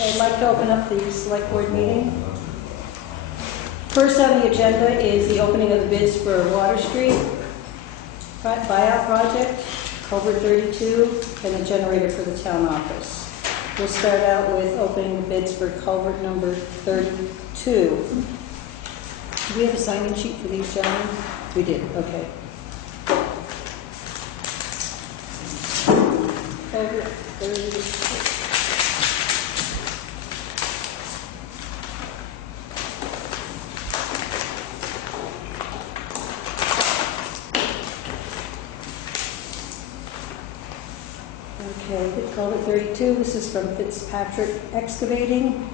Okay, I'd like to open up the select board meeting. First on the agenda is the opening of the bids for Water Street buyout project, culvert 32, and a generator for the town office. We'll start out with opening the bids for culvert number 32. Do we have a sign-in sheet for these gentlemen? We did, okay. Culvert 32. Okay, culvert 32, this is from Fitzpatrick Excavating.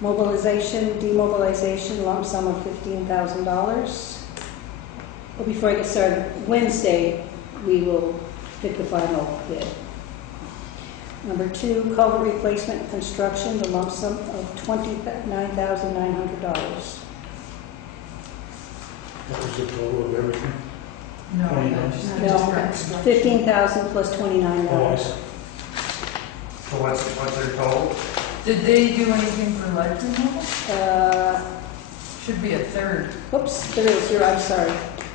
Mobilization, demobilization, lump sum of $15,000. Well, before I get started, Wednesday we will pick the final bid. Number 2, culvert replacement construction, the lump sum of $29,900. That was the total of everything? No, No, 15,000 plus $29. Oh, I see. So what's their total? Did they do anything for lead removal? Should be a third. Oops, there is, I'm sorry.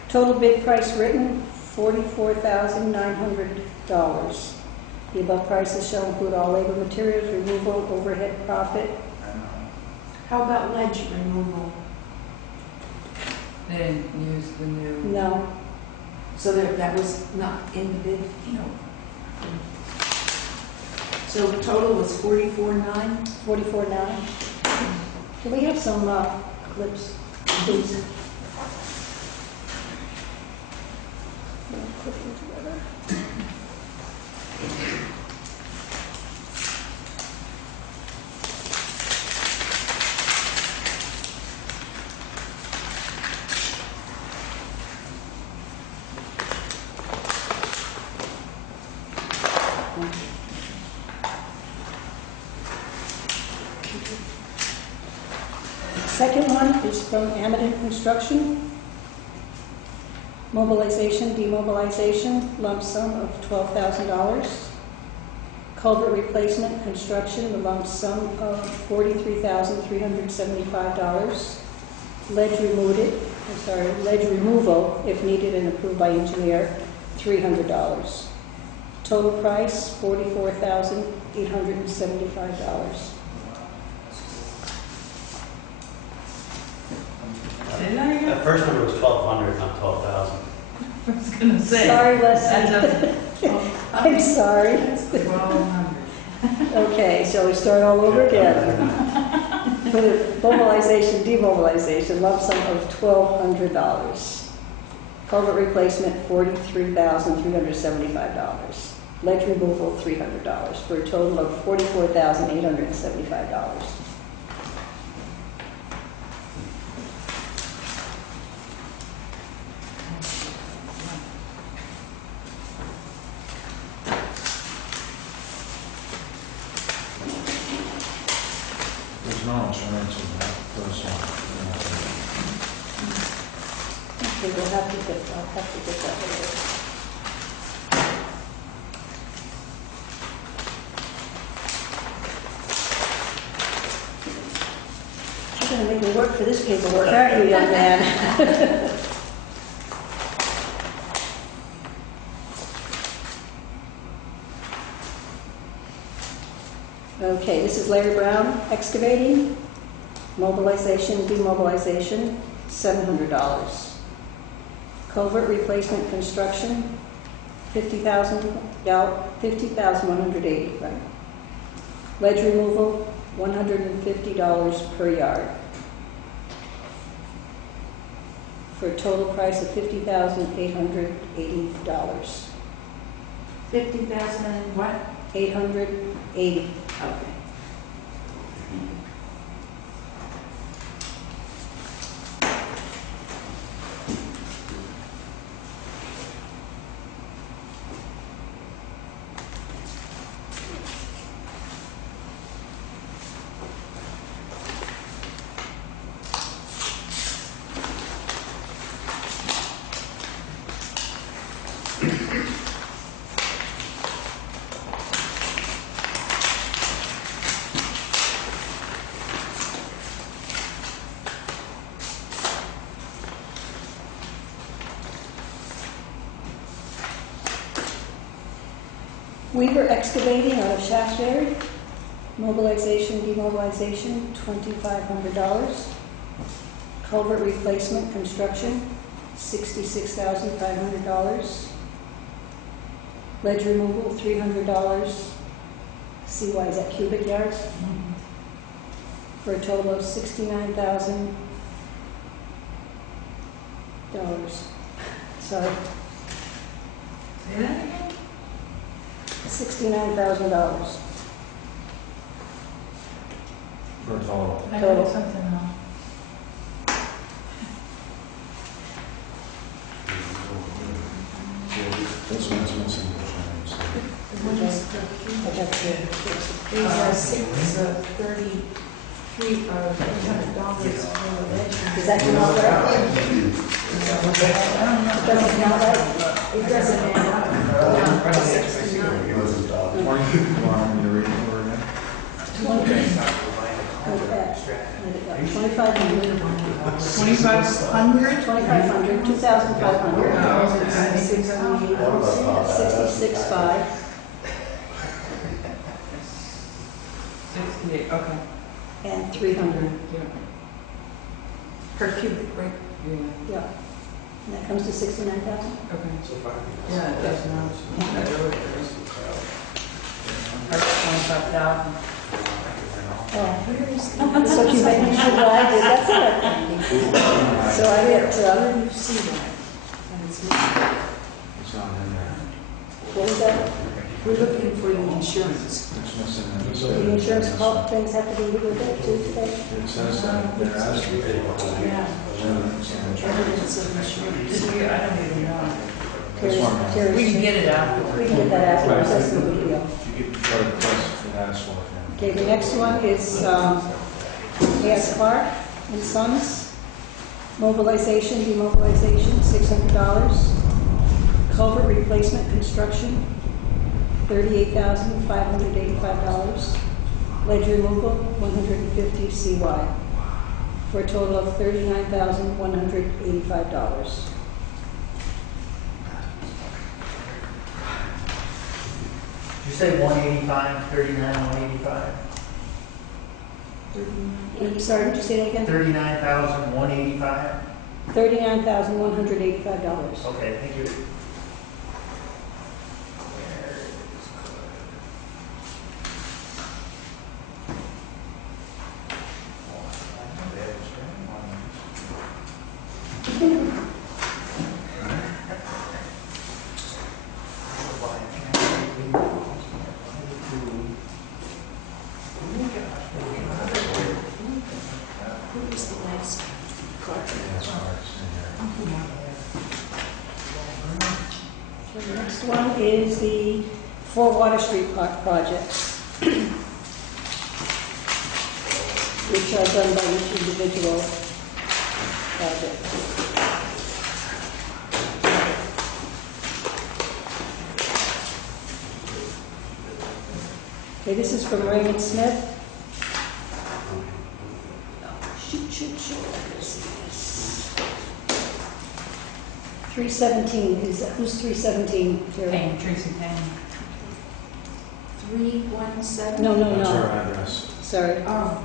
Total bid price written, $44,900. The above prices shall include all labor, materials, removal, overhead profit. How about ledge removal? They didn't use the new. No. So that was not in the bid, So the total was 44,900. 44.9. Can we have some clips, please? Second one is from Amidon Construction. Mobilization, demobilization, lump sum of $12,000. Culvert replacement construction, the lump sum of $43,375. Ledge removal, if needed and approved by engineer, $300. Total price, $44,875. The first number was 1,200, not 12,000. I was gonna say. Sorry, That Leslie. doesn't. I'm sorry. 1,200. Okay, shall we start all over again? For the mobilization, demobilization, lump sum of $1,200. Culvert replacement, $43,375. Ledge removal, $300, for a total of $44,875. There's no insurance in that first one. Okay, I'll have to get that later. You're going to make me work for this paperwork, aren't you, young man? Okay, this is Larry Brown Excavating. Mobilization, demobilization, $700. Culvert replacement construction, $50,180, right? Ledge removal, $150 per yard. For a total price of $50,880. 50,000 and what? 880. Okay. Weaver Excavating out of Shaftesbury, mobilization, demobilization, $2,500. Culvert replacement, construction, $66,500. Ledge removal, $300. CY, is that cubic yards? For a total of $69,000. Sorry, Say that again? $69,000. For a total. I Total. heard something else. This one's missing. What is the, I have to- these are $300 for the ledge. Does that come out right? Doesn't come out right? It doesn't add up. No, 69. You want me to read it for again? 2,500, 2,500? 2,500, 2,500, 66,500, 68, okay. and 300. Per cubic, right? Yeah, Yeah. And that comes to 69,000? okay. Yeah, it does now. That really does. That's 25,000. Oh. So you made me sure what I did, that's it. So I get, Where do you see that? And it's not. It's not in there. what is that? We're looking for the insurance. It's missing in this. The insurance things have to be with it too today? It says that they're asking. Yeah. Evidence of insurance. Did we, I don't even know. This one. Carrie's- We can get it We afterwards. can get that afterwards, that's no big deal. You could put it plus it asks for it. Okay, the next one is A.S. Clark and Sons, mobilization, demobilization, $600. Culvert replacement construction, $38,585. Ledge removal, $150 CY, for a total of $39,185. Did you say 185, 39, 185? Sorry, did you say that again? 39,185? $39,185. Okay, thank you. Who was the last card? Yeah, it's hard, it's in there. The next one is the 4 Water Street project, which are done by each individual project. Okay, this is from Raymond Smith. Shoot. 317, who's 317? Terry? Payne, Tracy Payne. 317? No. That's our address. Sorry. Oh,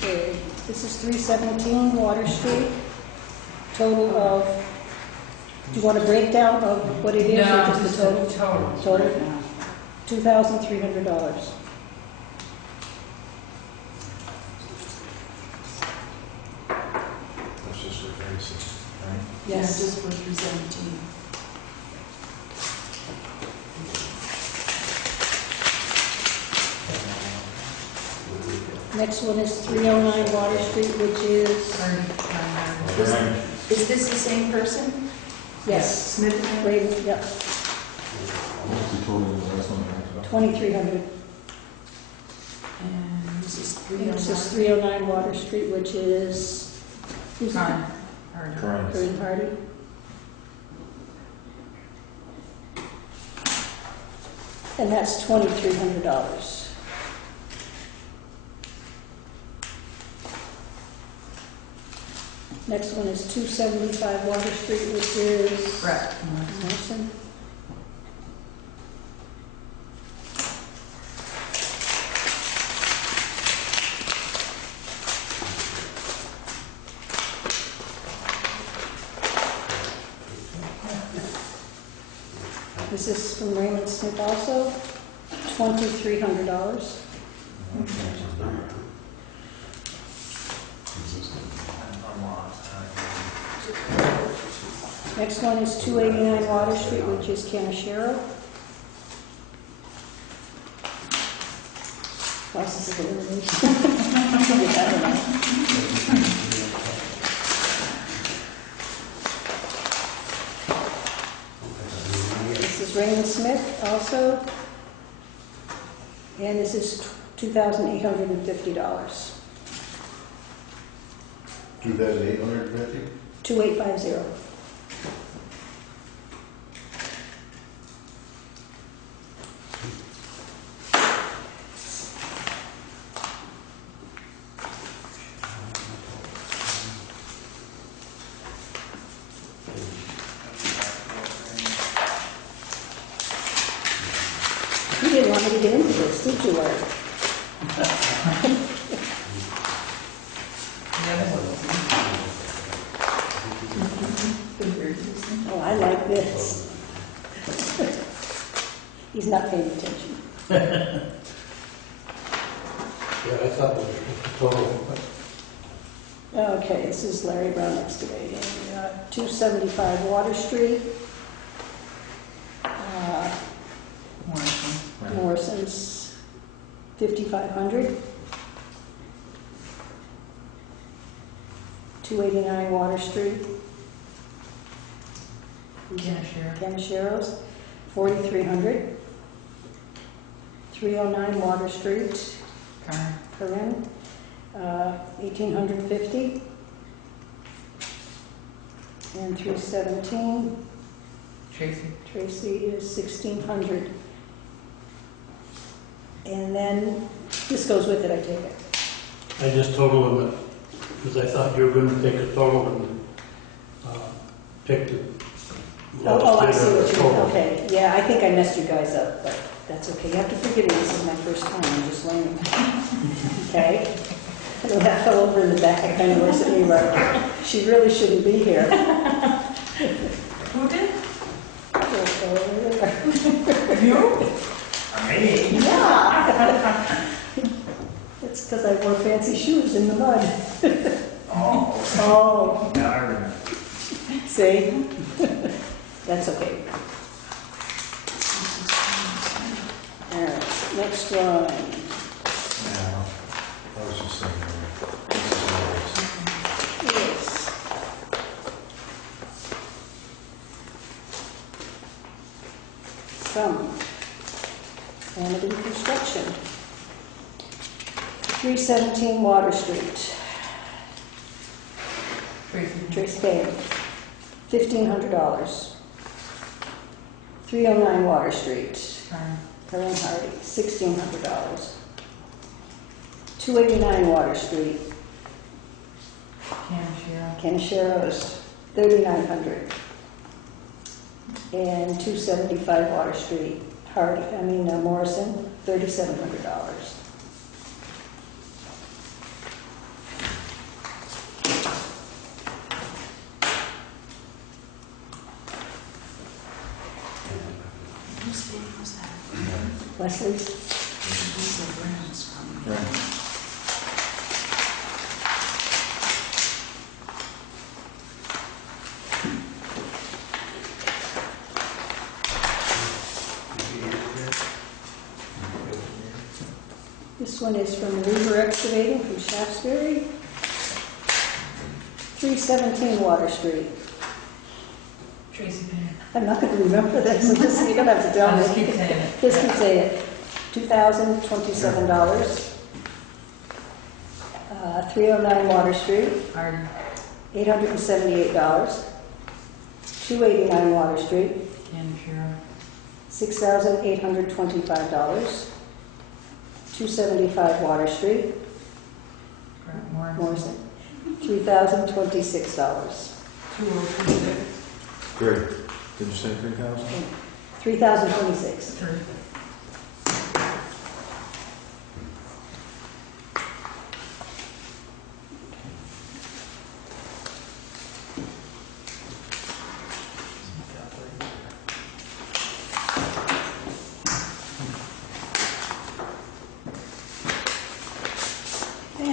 Okay, this is 317 Water Street. Total of, do you want a breakdown of what it is, or No, just the total? Total. Total? Right now. $2,300. That's just for Tracy, right? yeah, just for 317. Next one is 309 Water Street, which is, 39. Is this the same person? yes, Smith and Raymond, yep, What's the total of the last one? 2,300. And this is This is 309. 309 Water Street, which is, who's Fine. Or- Correct. Corinne Hardy. And that's $2,300. Next one is 275 Water Street, which is Brett. Nelson. This is from Raymond Smith also, $2,300. Next one is 289 Water Street, which is Canashero. Process of elimination. Get that one out. This is Raymond Smith also, and this is $2,850. 2,850? 2850. You didn't want me to get into this, did you, Larry? Oh, I like this. He's not paying attention. Yeah, I thought it was total. Okay, this is Larry Brown excavating, 275 Water Street. Morrison's 5,500. 289 Water Street. Canisheros, 4,300. 309 Water Street. Corinne, 1,850. And 317. Tracy is 1,600. And then this goes with it, I take it. I just totaled them, because I thought you were going to take a total and pick the Oh, I see what lowest you bidder mean. total. Okay, yeah, I think I messed you guys up, but that's okay. You have to forgive me, this is my first time, I'm just learning. Okay? And that fell over in the back, I kind of looks at me like, she really shouldn't be here. Who did? Just go over there. You? Yeah. It's because I wore fancy shoes in the mud. Oh. Yeah, I remember. See? That's okay. All right, next one. Yeah, I was just saying, Yes. From Flanagan Construction. 317 Water Street. Trace Bay, $1,500. 309 Water Street. Karen Hardy, $1,600. 289 Water Street. Canisheros, $3,900. And 275 Water Street, Morrison, $3,700. Whose bid was that? Leslie's. These are Brown's from. right. This one is from Weaver Excavating from Shaftesbury. 317 Water Street. Tracy Payne. I'm not going to remember this. You're going to have to tell me. Just keep saying it. Just keep saying it. $2,027. 309 Water Street. Hardy. $878. 289 Water Street. Canashiro. $6,825. 275 Water Street. Morrison. $3,026. 2026. Great. Did you say 3,000? $3,026. Three.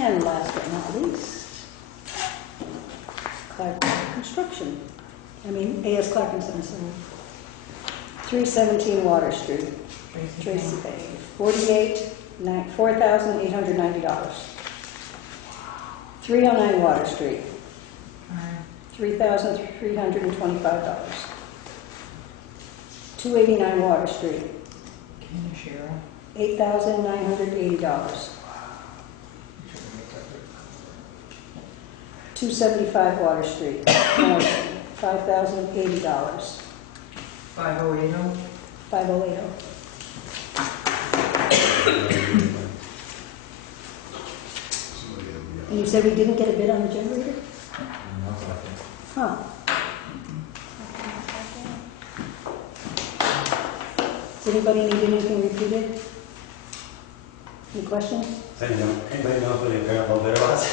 And last but not least, Clark Construction. A.S. Clark and Sons, 317 Water Street, Tracy Bay, $4,890. 309 Water Street, $3,325. 289 Water Street, $8,980. 275 Water Street, $5,080. 5080. 5080. And you said we didn't get a bid on the generator? Huh. Does anybody need anything repeated? Any questions? Anybody know who the apparent low bidder was?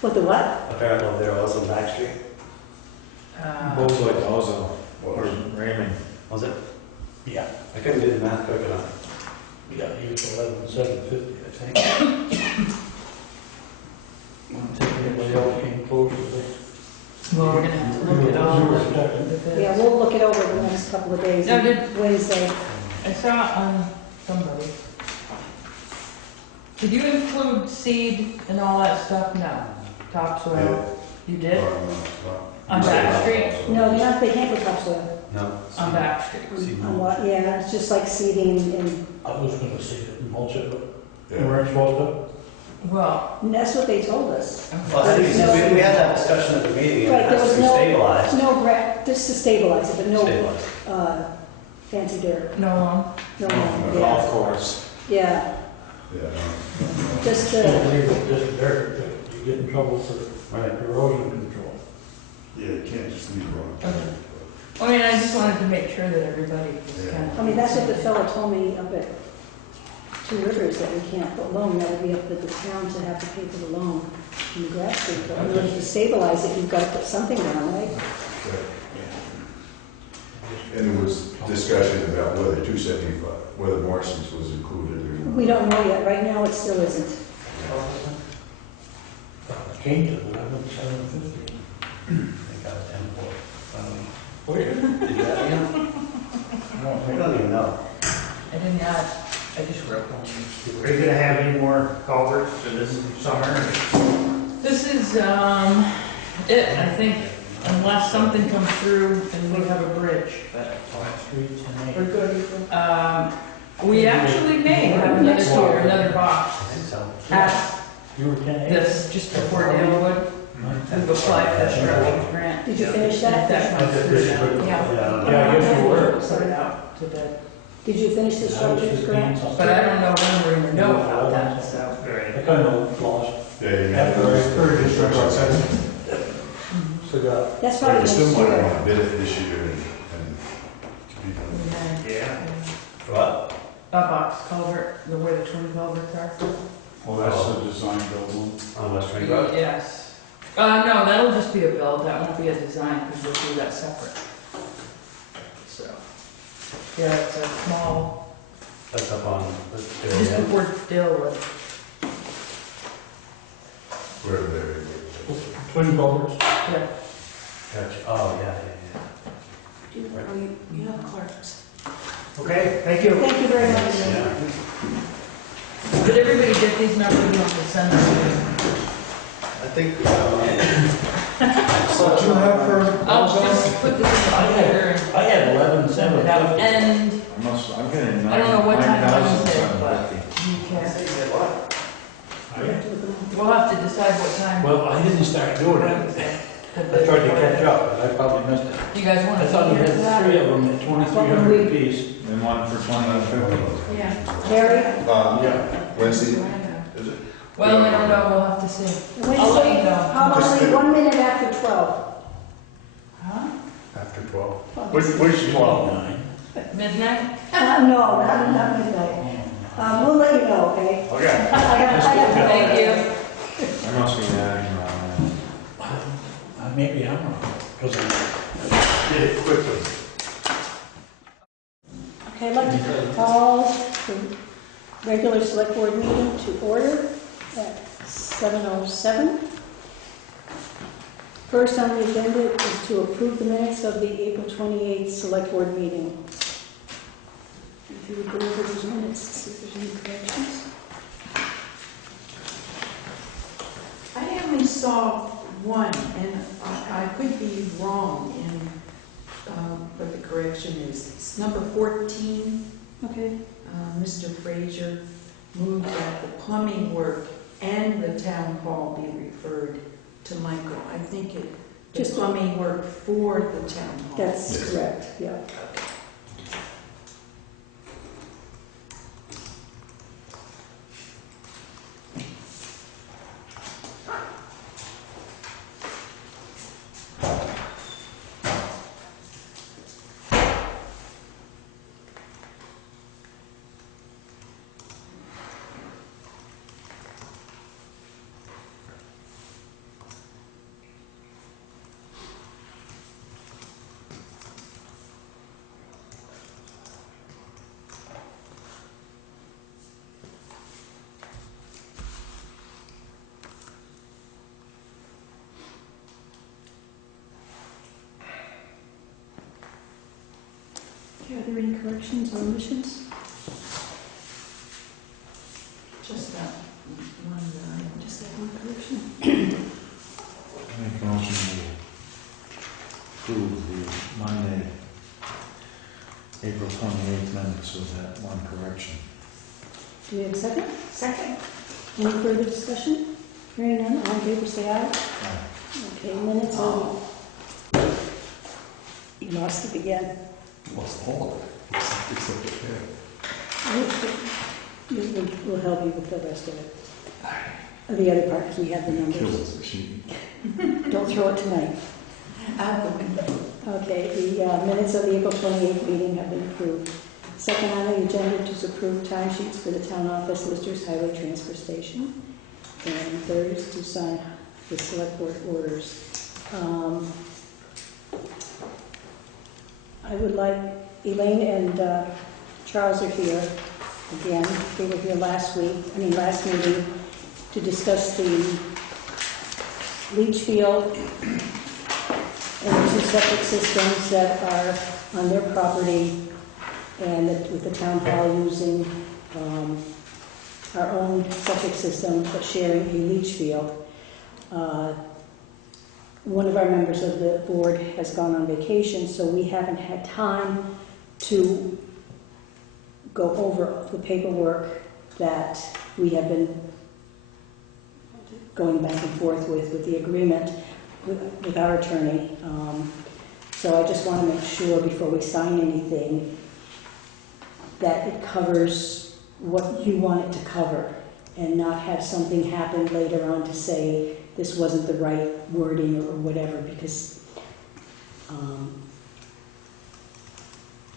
What, the what? Apparent low bidder was on Back Street? Both like Ozzo or Raymond. Was it? Yeah, I couldn't do the math quick enough. yeah, he was 11,750, I think. I'm thinking anybody else came close to this. Well, we're gonna have to look at all the bids. Yeah, we'll look it over the next couple of days. No, did- Wednesday. I saw on somebody. Did you include seed and all that stuff? No. Topsoil? You did? On Back Street? No, they can't go topsoil. No. On Back Street. On what? Yeah, it's just like seeding and, I was gonna say it and mulch it, but we weren't supposed to. Well, and that's what they told us. Well, I think we had that discussion at the meeting, and Right, it there has was to be stabilized. just to stabilize it, but no, Stabilized. fancy dirt. no loan. No, Golf yeah, course. yeah, just Don't to, leave it just there, you get in trouble for Right. erosion control. Yeah, you can't just leave it on. Okay. I mean, I just wanted to make sure that everybody was kind of. that's what the fellow told me up at Two Rivers, that we can't put loan, that would be up to the town to have to pay for the loan in the grass street. But in order to stabilize it, you've got to put something down, right? And there was discussion about whether 275, whether Morrison's was included or not. We don't know yet, right now it still isn't. It came to 11,750. I think I was 10-4. Where? Did you have any? I don't even know. I didn't add, I just wrote one. Are you gonna have any more culverts for this summer? This is, it, I think, unless something comes through and we have a bridge, but. We're good. We actually may have another box I think so. at You were 10 this, just before Dalewood. We've applied for the structure grant. Did you finish that? That comes through now. Yeah. Yeah, I guess you were. Put it out to bid. Did you finish the structures grant? But I don't know when we're gonna know about that, so. I kind of lost Yeah, you after I heard it. Mm-hmm. So got, That's But probably you still next might year. want to bid it this year and Yeah. What? A box culvert, where the twin culverts are. Well, that's the design build one. On West Spring Road? Yes. No, that'll just be a build, that won't be a design, because we'll do that separate. So, yeah, it's a small, That's up on, just before Dalewood. where they're. twin culverts. Yeah. Gotcha. Oh, yeah. You have clerks. Okay, thank you. Thank you very much. Yeah. Did everybody get these numbers on the send them? I think, What you have for I'll just put this in the computer I had and send it out, 11,750. and I'm getting I don't know what time Wednesday, but 9,750. you can. I- We'll have to decide what time. Well, I didn't start doing it. Wednesday. I tried to catch up, but I probably missed it. You guys want I to thought be you here for had that? 3 of them at 2,300 apiece. And one for 2,950. Yeah. Harry, Yeah. Wednesday, is it? Well, I don't know, we'll have to see. I'll let you Wednesday, know. how about only 1 minute after 12? Huh? After 12. Which 12? Midnight? No, not midnight. We'll let you know, okay? Okay. I got Thank you. I must be adding, Maybe I'm wrong, because Get it quickly. Okay, I'd like to call the regular select board meeting to order at 7:07. First on the agenda is to approve the minutes of the April 28th Select Board meeting. If you would go over those minutes, see if there's any corrections. I only saw one, and I could be wrong in what the correction is. It's number 14. Okay. Mr. Frazier moved that the plumbing work and the town hall be referred to Michael. I think the Just- plumbing work for the town hall. That's Yes. correct, yeah. Are there any corrections or omissions? Just that one line. Just that one correction. Make a motion to approve the Monday, April 28th minutes with that one correction. Do we have a second? Second. Any further discussion? Hearing none, all in favor say aye. Aye. Okay, minutes of... You lost it again. Lost all of it, except the head. We'll help you with the rest of it. The other part, we have the Kill numbers. this machine. Don't throw it tonight. Out the window. Okay, the minutes of the April 28th meeting have been approved. Second on the agenda is approve timesheets for the town office, listers, highway, transfer station. And third is to sign the select board orders. I would like, Elaine and Charles are here again. They were here last meeting to discuss the leach field and the two septic systems that are on their property, and with the town hall using our own septic system but sharing a leach field. One of our members of the board has gone on vacation, so we haven't had time to go over the paperwork that we have been going back and forth with the agreement with our attorney. So I just want to make sure before we sign anything that it covers what you want it to cover, and not have something happen later on to say this wasn't the right wording or whatever, because I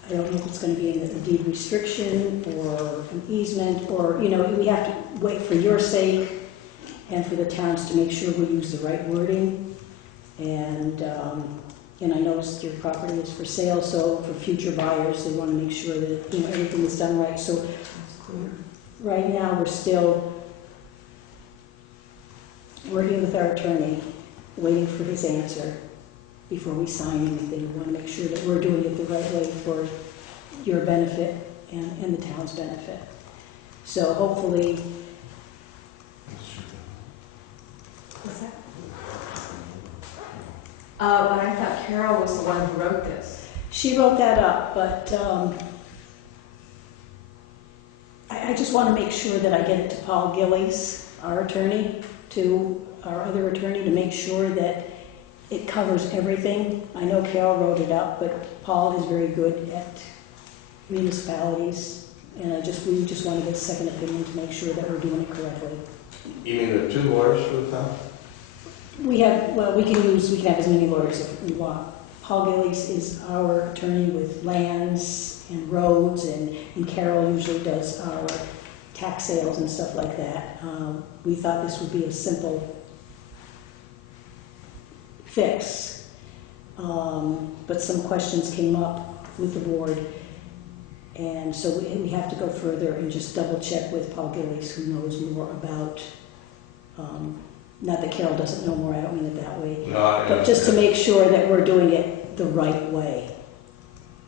don't know if it's going to be in a deed restriction or an easement, or, you know, we have to wait for your sake and for the towns to make sure we use the right wording. And I noticed your property is for sale, so for future buyers, they want to make sure that, you know, everything is done right. So That's clear. right now, we're still working with our attorney, waiting for his answer before we sign anything. We want to make sure that we're doing it the right way for your benefit and the town's benefit. So hopefully... What's that? I thought Carol was the one who wrote this. She wrote that up, but I just want to make sure that I get it to Paul Gillies, our attorney, to our other attorney, to make sure that it covers everything. I know Carol wrote it up, but Paul is very good at municipalities, and we just want to get a second opinion to make sure that we're doing it correctly. You mean the 2 lawyers for the town? We can have as many lawyers as we want. Paul Gillies is our attorney with lands and roads, and Carol usually does our tax sales and stuff like that. We thought this would be a simple fix, but some questions came up with the board, and so we have to go further and just double check with Paul Gillies, who knows more about Not that Carol doesn't know more, I don't mean it that way. No, I But just to understand. make sure that we're doing it the right way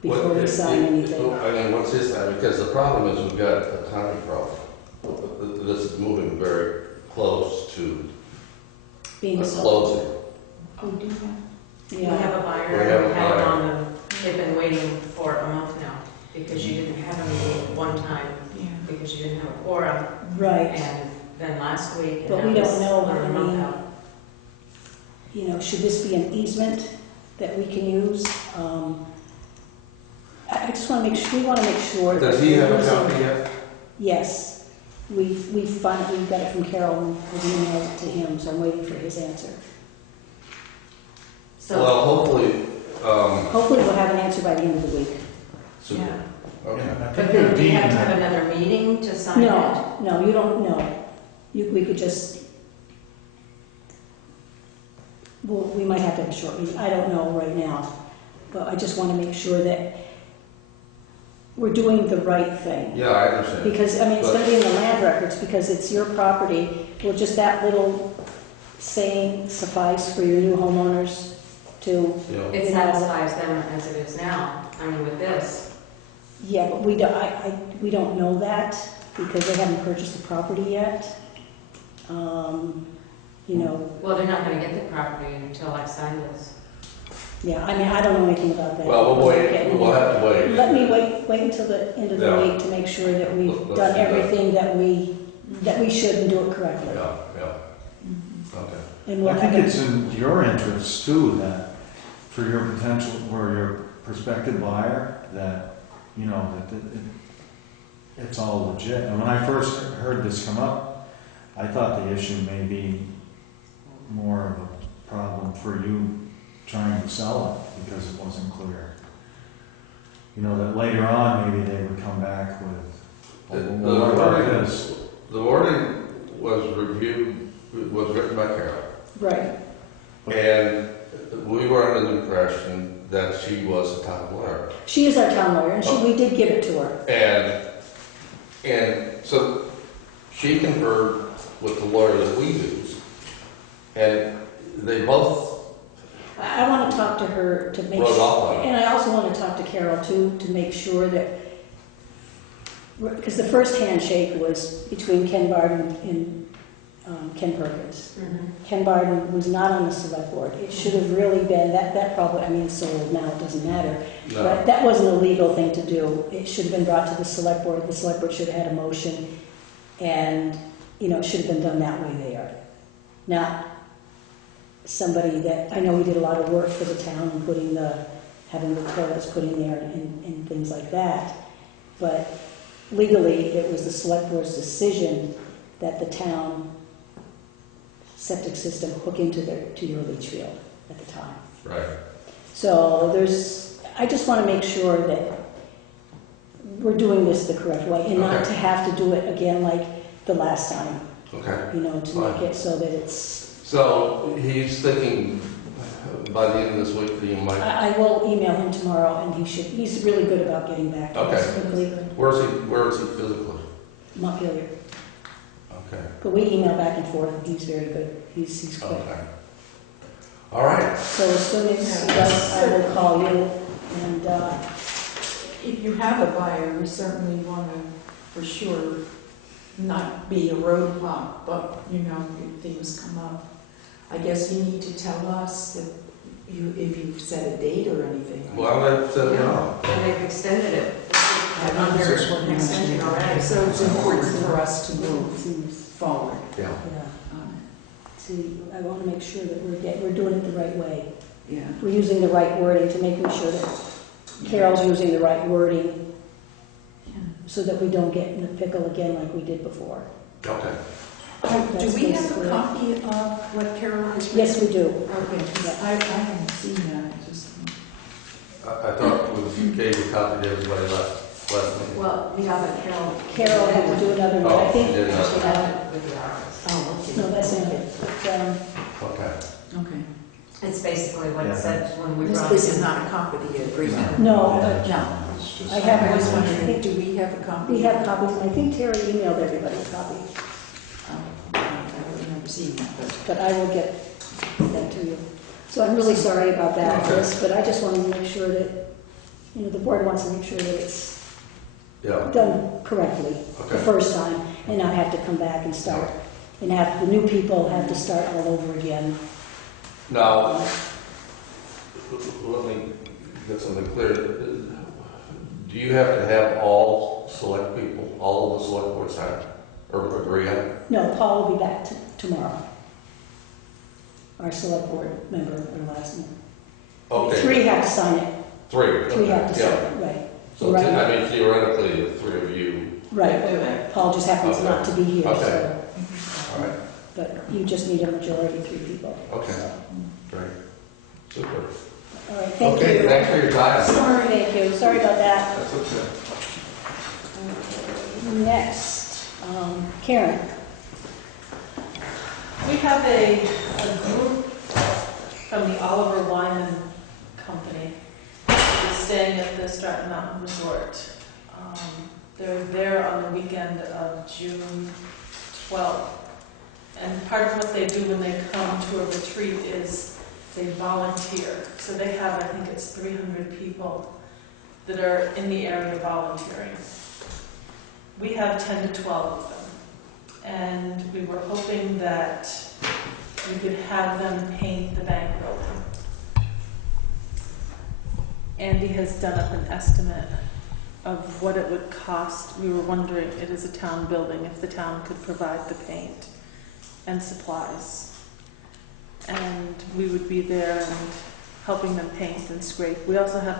before we sign anything. I mean, what's his time? Because the problem is we've got a timing problem. This is moving very close to Being a so, closing. Oh, do that? We yeah. have a buyer, We have a we have it buyer. on them, they've been waiting for a month now, because you didn't have a meeting one time, Yeah. because you didn't have a quorum, Right. and then last week, and But now we this, don't know, we're a I month mean, out. You know, should this be an easement that we can use? I just want to make sure, we want to make sure. Does that he have we're a using- copy yet? Yes. We got it from Carol and we emailed it to him, so I'm waiting for his answer. So, Well, hopefully, Hopefully we'll have an answer by the end of the week. super. yeah. Okay. I But think then the do you dean, have to have another meeting to sign it? No, you don't, no. We could just, well, we might have to have a short meeting, I don't know right now. But I just want to make sure that we're doing the right thing. Yeah, I understand. Because, I mean, it's gonna be in the land records because it's your property. Will just that little saying suffice for your new homeowners to, Yeah. It You know. satisfies them as it is now, I mean, with this. yeah, but we don't, we don't know that because they haven't purchased the property yet. You know, Well, they're not gonna get the property until I sign this. yeah, I mean, I don't know anything about that. Well, we'll wait, Getting- we'll have to wait. Let me wait until the end of the Yeah. week to make sure that we've Let's do done that. everything that we should and do it correctly. Yeah, yeah, Mhm. okay. And we'll I think have it's in your interest too, that for your potential, or your prospective buyer, that, you know, that it's all legit. And when I first heard this come up, I thought the issue may be more of a problem for you trying to sell it because it wasn't clear. You know, that later on, maybe they would come back with, The- well, what about this? The wording was reviewed, was written by Carol. Right, And we were under the impression that she was a town lawyer. she is our town lawyer, and we did give it to her. And so she conferred with the lawyer that we use. And they both I want to talk to her to make wrote off sure, on it. and I also want to talk to Carol too, to make sure that, because the first handshake was between Ken Barden and Ken Perkins. Ken Barden was not on the select board. It should have really been, that probably, I mean, it's so old now, it doesn't matter. No. But that wasn't a legal thing to do. It should have been brought to the select board. The select board should have had a motion, and, you know, it should have been done that way there. Not somebody that, I know we did a lot of work for the town and having the toilets put in there and things like that. But legally, it was the select board's decision that the town septic system hook into your leach field at the time. Right. So I just want to make sure that we're doing this the correct way and not Okay. to have to do it again like the last time, Okay. you know, to make it so that it's, So he's thinking by the end of this week that you might, I will email him tomorrow and he's really good about getting back to us Okay. quickly. where is he physically? Montpelier. Okay. But we email back and forth and he's very good. He's quick. Okay. All right. So as soon as he does, I will call you and, If you have a buyer, we certainly want to, for sure, not be a roadblock, but, you know, if things come up. I guess you need to tell us that if you've set a date or anything. Well, they've said no. And they've extended it, under extension already. So it's important for us to move forward. Yeah. yeah. See, I want to make sure that we're doing it the right way. Yeah. We're using the right wording to making sure that Carol's using the right wording so that we don't get in the pickle again like we did before. Okay. Do That's we have basically a it. copy of what Carol has written? Yes, we do. Okay, 'cause I haven't seen that, I just. I thought we gave a copy to everybody last meeting. Well, yeah, but Carol had to do another one. I Oh, think, she did not. She had it with the artist. Oh, okay. no, that's not it. But, Okay. Okay. It's basically what Yeah. it said when we This brought this it is in. not a copy of the agreement. no, No. It's just- I have I was one. wondering, do we have a copy? We have copies, and I think Terry emailed everybody a copy. Oh, I don't remember haven't seen that, but I will get that to you. So I'm really sorry about that, Okay. Chris, but I just want to make sure that, the board wants to make sure that it's Yeah, done correctly the okay. first time, and not have to come back and start, and have the new people have to start all over again. Now, let me get something clear. Do you have to have all select people, all of the select board sign or agree on it? No, Paul will be back tomorrow. Our select board member, or last name. Okay. 3 have to sign it. 3. 3 have to sign Yeah. it, right. So, Right. I mean, theoretically, the 3 of you. Right. Paul just happens Okay. not to be here, Okay. so, All right. but you just need a majority, 3 people. Okay. So, Great. Super. all right, thank Okay, you. thanks for your time. Sorry, thank you. Sorry about that. That's okay. Next, Karen. We have a group from the Oliver Wyman Company who's staying at the Stratton Mountain Resort. They're there on the weekend of June 12th. And part of what they do when they come to a retreat is they volunteer. So they have, I think it's 300 people that are in the area volunteering. We have 10 to 12 of them. And we were hoping that we could have them paint the bank building. Andy has done up an estimate of what it would cost. We were wondering, it is a town building, if the town could provide the paint and supplies. And we would be there and helping them paint and scrape. We also have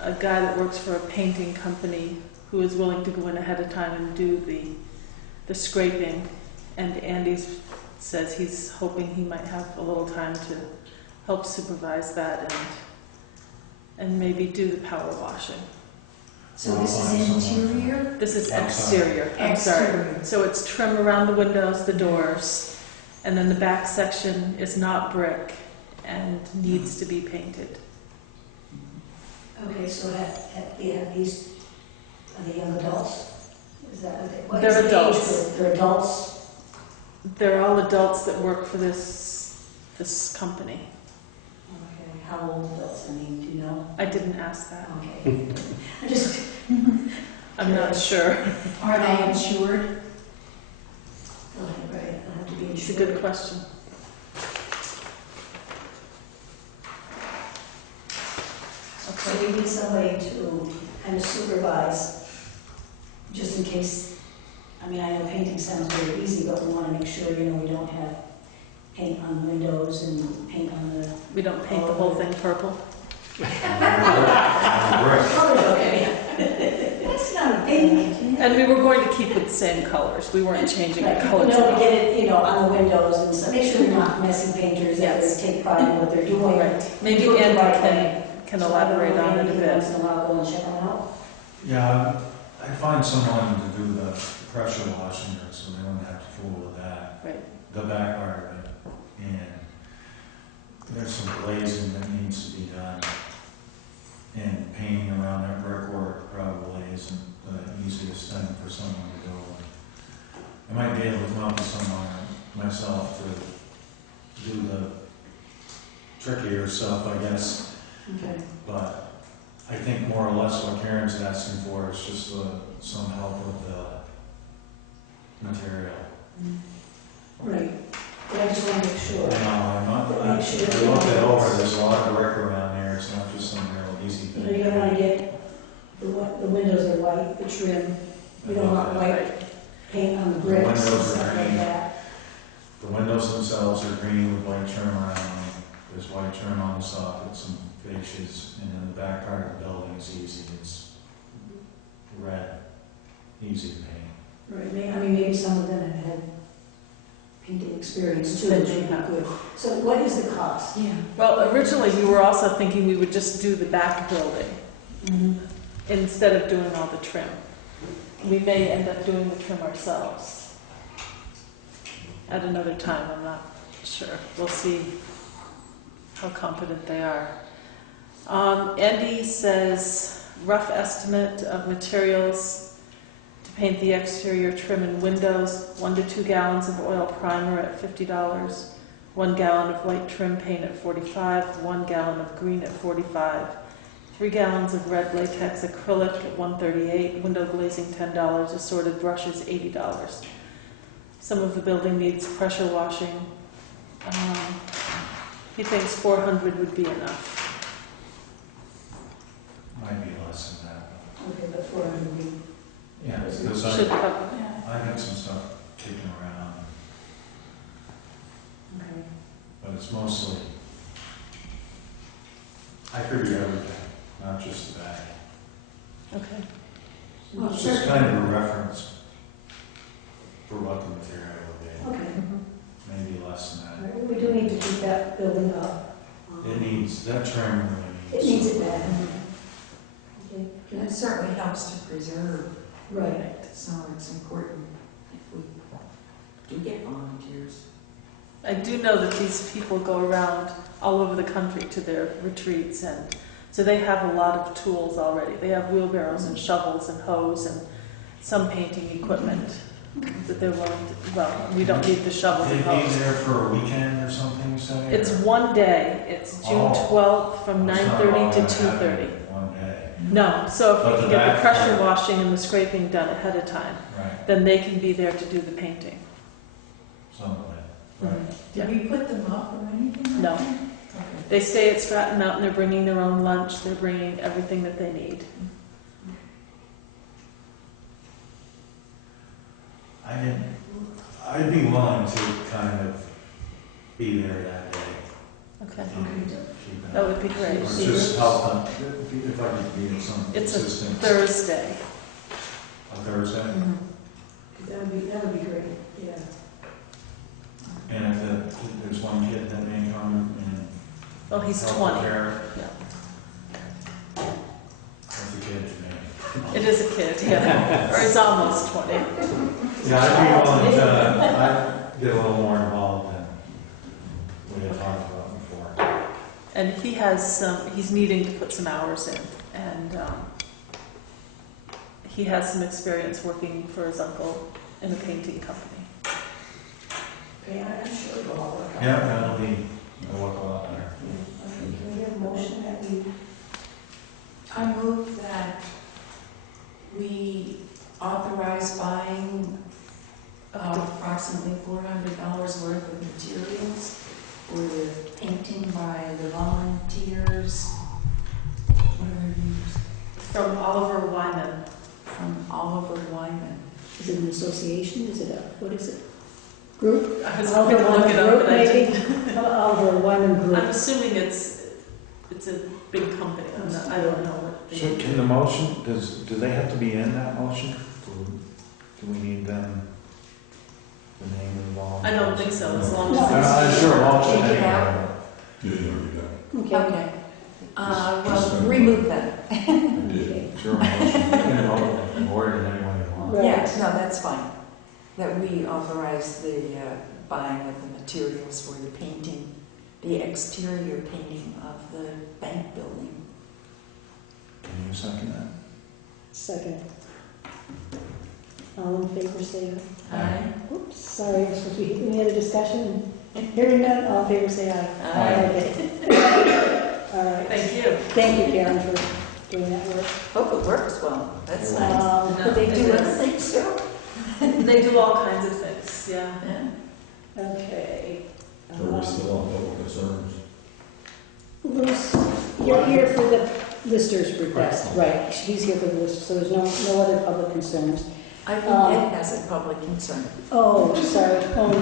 a guy that works for a painting company who is willing to go in ahead of time and do the scraping. And Andy says he's hoping he might have a little time to help supervise that and maybe do the power washing. So this is interior? This is Outside. exterior, I'm sorry. Exterior. So it's trim around the windows, the doors, and then the back section is not brick and needs to be painted. Okay, so these, are they young adults? Is that what They're is the age adults. group? They're adults? They're all adults that work for this company. Okay, how old adults, I mean, do you know? I didn't ask that. Okay. I just, I'm not sure. Are they insured? right, I'll have to be It's a insured. good question. So we need somebody to kind of supervise, just in case, I mean, I know painting sounds very easy, but we want to make sure, we don't have paint on the windows and paint on the... We don't paint the whole thing purple. Right. Colors, okay. That's not a painting. And we were going to keep with the same colors. We weren't changing the Right, colors people at know to all. get it, on the windows and stuff. Make sure they're not messy painters, that Yes. they take pride in what they're doing. Right. Maybe Do it the right Andy way. can So elaborate on it a maybe Once bit. in a while, go and check them out. Yeah, I'd find someone to do the pressure washing there, so they wouldn't have to fool with that. Right. The back part of it, and there's some glazing that needs to be done. And painting around that brickwork probably isn't the easiest thing for someone to do. I might be able to come up with someone myself to do the trickier stuff, I guess. Okay. But I think more or less what Karen's asking for is just some help with the material. Right. But I just want to make sure. I looked it over, there's a lot of brick around there, it's not just some real easy thing. You don't want to get, the windows are white, the trim. You don't want white paint on the bricks and windows are stuff like green. that. The windows themselves are green with white trim around them. There's white trim on the soffits and fascias, and then the back part of the building is easy. It's red, easy to paint. Right, maybe some of them have had painting experience too, That which you would be have. good. So what is the cost? Yeah. Well, originally we were also thinking we would just do the back building instead of doing all the trim. We may end up doing the trim ourselves at another time. I'm not sure. We'll see how confident they are. Andy says rough estimate of materials to Paint the exterior trim and windows, 1 to 2 gallons of oil primer at $50, 1 gallon of white trim paint at $45, 1 gallon of green at $45, 3 gallons of red latex acrylic at $138, window glazing $10, assorted brushes $80. Some of the building needs pressure washing. He thinks 400 would be enough. Might be less than that. Okay, but 400 would Yeah, because Should I cover. got some stuff kicking around, okay. but it's mostly, I figure everything, not just the bag. Okay. It's just kind of a reference for what the material will Okay. be, maybe less than All that. right, we do need to keep that building up. It needs, that trim really It needs. needs it bad. Okay. And it certainly helps to preserve, Right. so it's important if we do get volunteers. I do know that these people go around all over the country to their retreats, and so they have a lot of tools already. They have wheelbarrows and shovels and hose and some painting equipment that they're willing to, well, we don't need the shovels and They'd be hose. there for a weekend or something, you say? It's or- one day. It's June Oh. 12th from It's not 9:30 all to gonna 2:30. happen One day, No, so if But we the can get the back pressure part- washing and the scraping done ahead of time, right, then they can be there to do the painting. some of it, right. Did we put them up or anything? No. Okay. They stay at Stratton Mountain, they're bringing their own lunch, they're bringing everything that they need. I'd be willing to kind of be there that day. Okay. and keep it That up. would be great. Or just help them, if I could be some It's a assistance. Thursday. A Thursday? That would be great, yeah. And if there's one kid that may come and Well, he's help 20. prepare, Yeah. that's a kid to me. It is a kid, yeah. Or he's almost 20. Yeah, I'd be willing to, I'd get a little more involved than we had talked about before. And he has he's needing to put some hours in. And he has some experience working for his uncle in a painting company. Okay, I'm sure it'll all work out. Yeah, that'll work a lot better. Okay, can we have a motion that we, I move that we authorize buying approximately $400 worth of materials for the painting by the volunteers. What are their names? From Oliver Wyman. From Oliver Wyman. is it an association, is it a, what is it? Group? I was Oliver going to look it Wyman up, Group, but I maybe? didn't. Oliver Wyman I'm Group. assuming it's a big company. I don't know what they So can the motion, do they have to be in that motion? Do we need them, the name involved? I don't think so, as long No. as it's... Sure, motion Take it anyway. out. Yeah, you don't do that. Okay. Okay. Well, remove them. I did. Sure, motion, you can vote, word it any way you want. Right. Yes, no, that's fine. That we authorize the buying of the materials for the painting, the exterior painting of the bank building. Can you second that? Second. All in favor, say aye. Aye. Oops, sorry, was supposed to be, any other discussion? Hearing none, all in favor, say aye. Aye. Okay. All right. Thank you. Thank you, Karen, for doing that work. Hope it works well. That's nice. Could they They do do it? other things too. They do all kinds of things, yeah. Yeah. Okay. Are we still on public concerns? Bruce, you're here for the lister's request, right? He's here for the list, so there's no other public concerns. I think Ed has a public concern. Oh, sorry, oh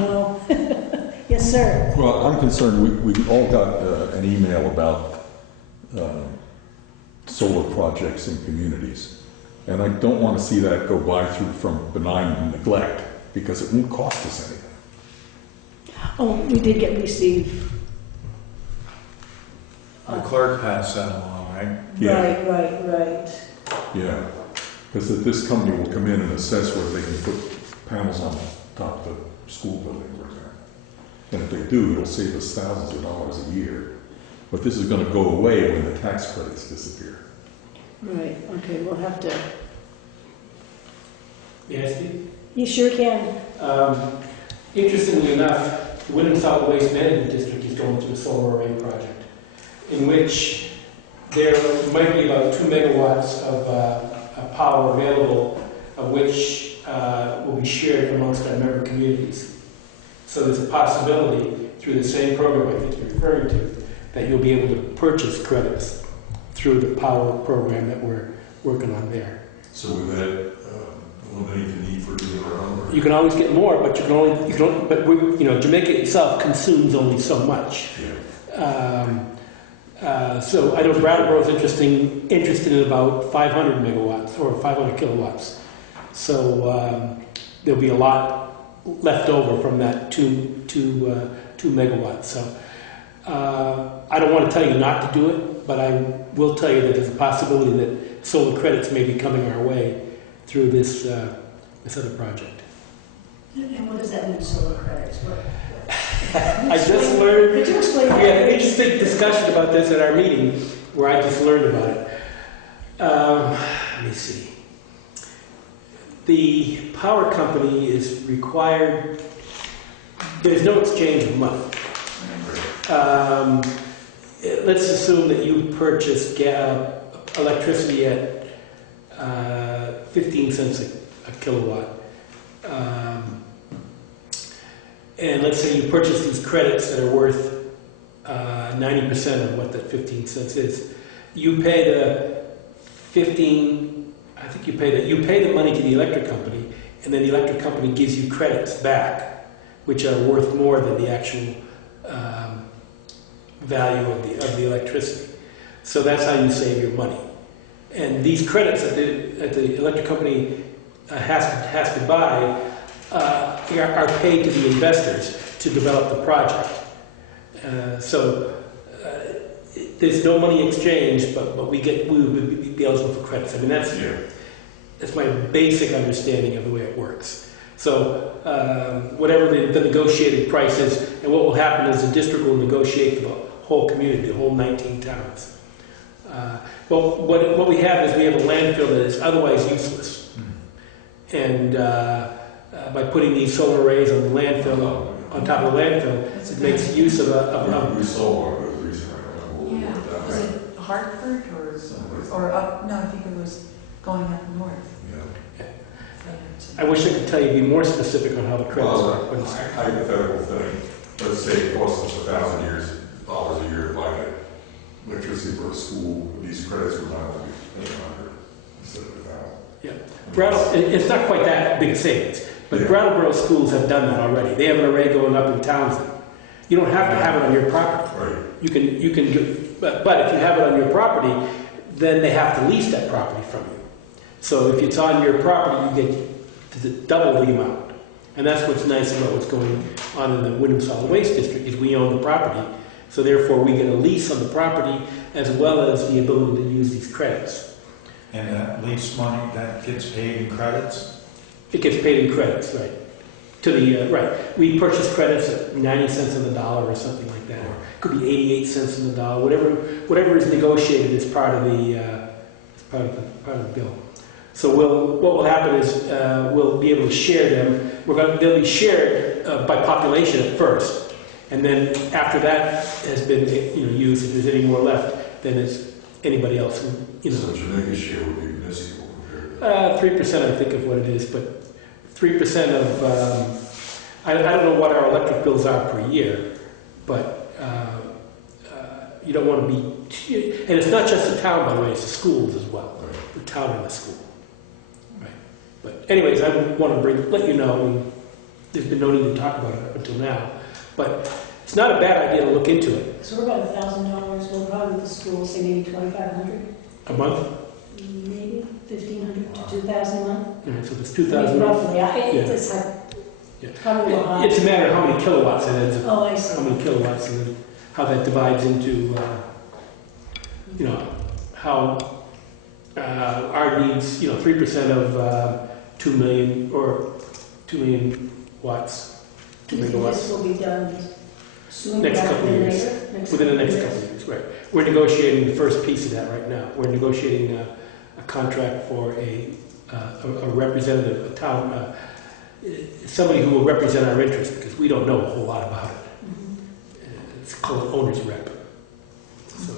no. Yes, sir. Well, I'm concerned, we all got an email about solar projects in communities. And I don't want to see that go by through from benign neglect, because it won't cost us anything. Oh, we did receive. The clerk passed that along, right? Yeah. Right. Yeah, because this company will come in and assess whether they can put panels on top of the school building, for example. And if they do, it'll save us thousands of dollars a year. But this is going to go away when the tax credits disappear. Right, okay, we'll have to. Yes, Steve? You sure can. Interestingly enough, the Wyndham Solid Waste Management District is going through a solar array project in which there might be about 2 megawatts of power available, of which will be shared amongst our member communities. So there's a possibility through the same program I think you're referring to that you'll be able to purchase credits through the power program that we're working on there. So with that, eliminate the need for doing our own? You can always get more, but Jamaica itself consumes only so much. So I know Brattleboro is interested in about 500 megawatts or 500 kilowatts. So there'll be a lot left over from that 2 megawatts. So I don't want to tell you not to do it, but I will tell you that there's a possibility that solar credits may be coming our way through this other project. And what does that mean, solar credits? I just learned. Could you explain that? We had an interesting discussion about this at our meeting where I just learned about it. Let me see. The power company is required, there's no exchange of money. Let's assume that you purchase electricity at 15 cents a kilowatt. And let's say you purchase these credits that are worth 90% of what that 15 cents is. You pay the 15, I think you pay the money to the electric company, and then the electric company gives you credits back, which are worth more than the actual value of the electricity. So that's how you save your money. And these credits that the electric company has to buy are paid to the investors to develop the project. There's no money exchanged, but we would be eligible for credits. I mean, that's my basic understanding of the way it works. So whatever the negotiated price is, and what will happen is the district will negotiate for the whole community, the whole 19 towns. Well, what we have is we have a landfill that is otherwise useless. And by putting these solar arrays on the landfill, on top of the landfill, it makes use of We saw one of those recently. Yeah, was it Hartford or up, no, I think it was going up north. Yeah. I wish I could tell you, be more specific on how the credits work. Well, hypothetical thing, let's say it costs us $1,000 a year to buy electricity for a school, these credits would not be 800 instead of 1,000. Yeah, it's not quite that big a savings, but Brattleboro schools have done that already. They have an array going up in Townsend. You don't have to have it on your property. Right. You can do, but if you have it on your property, then they have to lease that property from you. So if it's on your property, you get double the amount. And that's what's nice about what's going on in the Wyndham Solid Waste District is we own the property. So therefore, we get a lease on the property as well as the ability to use these credits. And that lease money, that gets paid in credits? It gets paid in credits, right. To the, right. We purchase credits at 90 cents on the dollar or something like that. Or it could be 88 cents on the dollar. Whatever is negotiated as part of the, bill. So what will happen is we'll be able to share them. They'll be shared by population at first. And then after that has been used, if there's any more left, then it's anybody else who, So Jamaica's share would be minuscule compared to 3% I think of what it is, but 3% of, I don't know what our electric bills are per year, but you don't want to be, and it's not just the town, by the way, it's the schools as well, the town and the school. Right. But anyways, I want to let you know, there's been no need to talk about it up until now, but it's not a bad idea to look into it. So we're about $1,000. We'll probably with the school say maybe $2,500. A month? Maybe $1,500 to $2,000 a month. Yeah, so it's I 2,000. mean, roughly. It's like probably a lot. It's a matter of how many kilowatts it is. Oh, I see. How many kilowatts and then how that divides into, how our needs, 3% of 2 million or 2 million watts, 2 Do you think megawatts. this will be done soon? Next rather couple of than years. later? Within the next couple of years, right. We're negotiating the first piece of that right now. We're negotiating a contract for a a representative, a town, somebody who will represent our interests, because we don't know a whole lot about it. It's called an owner's rep. So,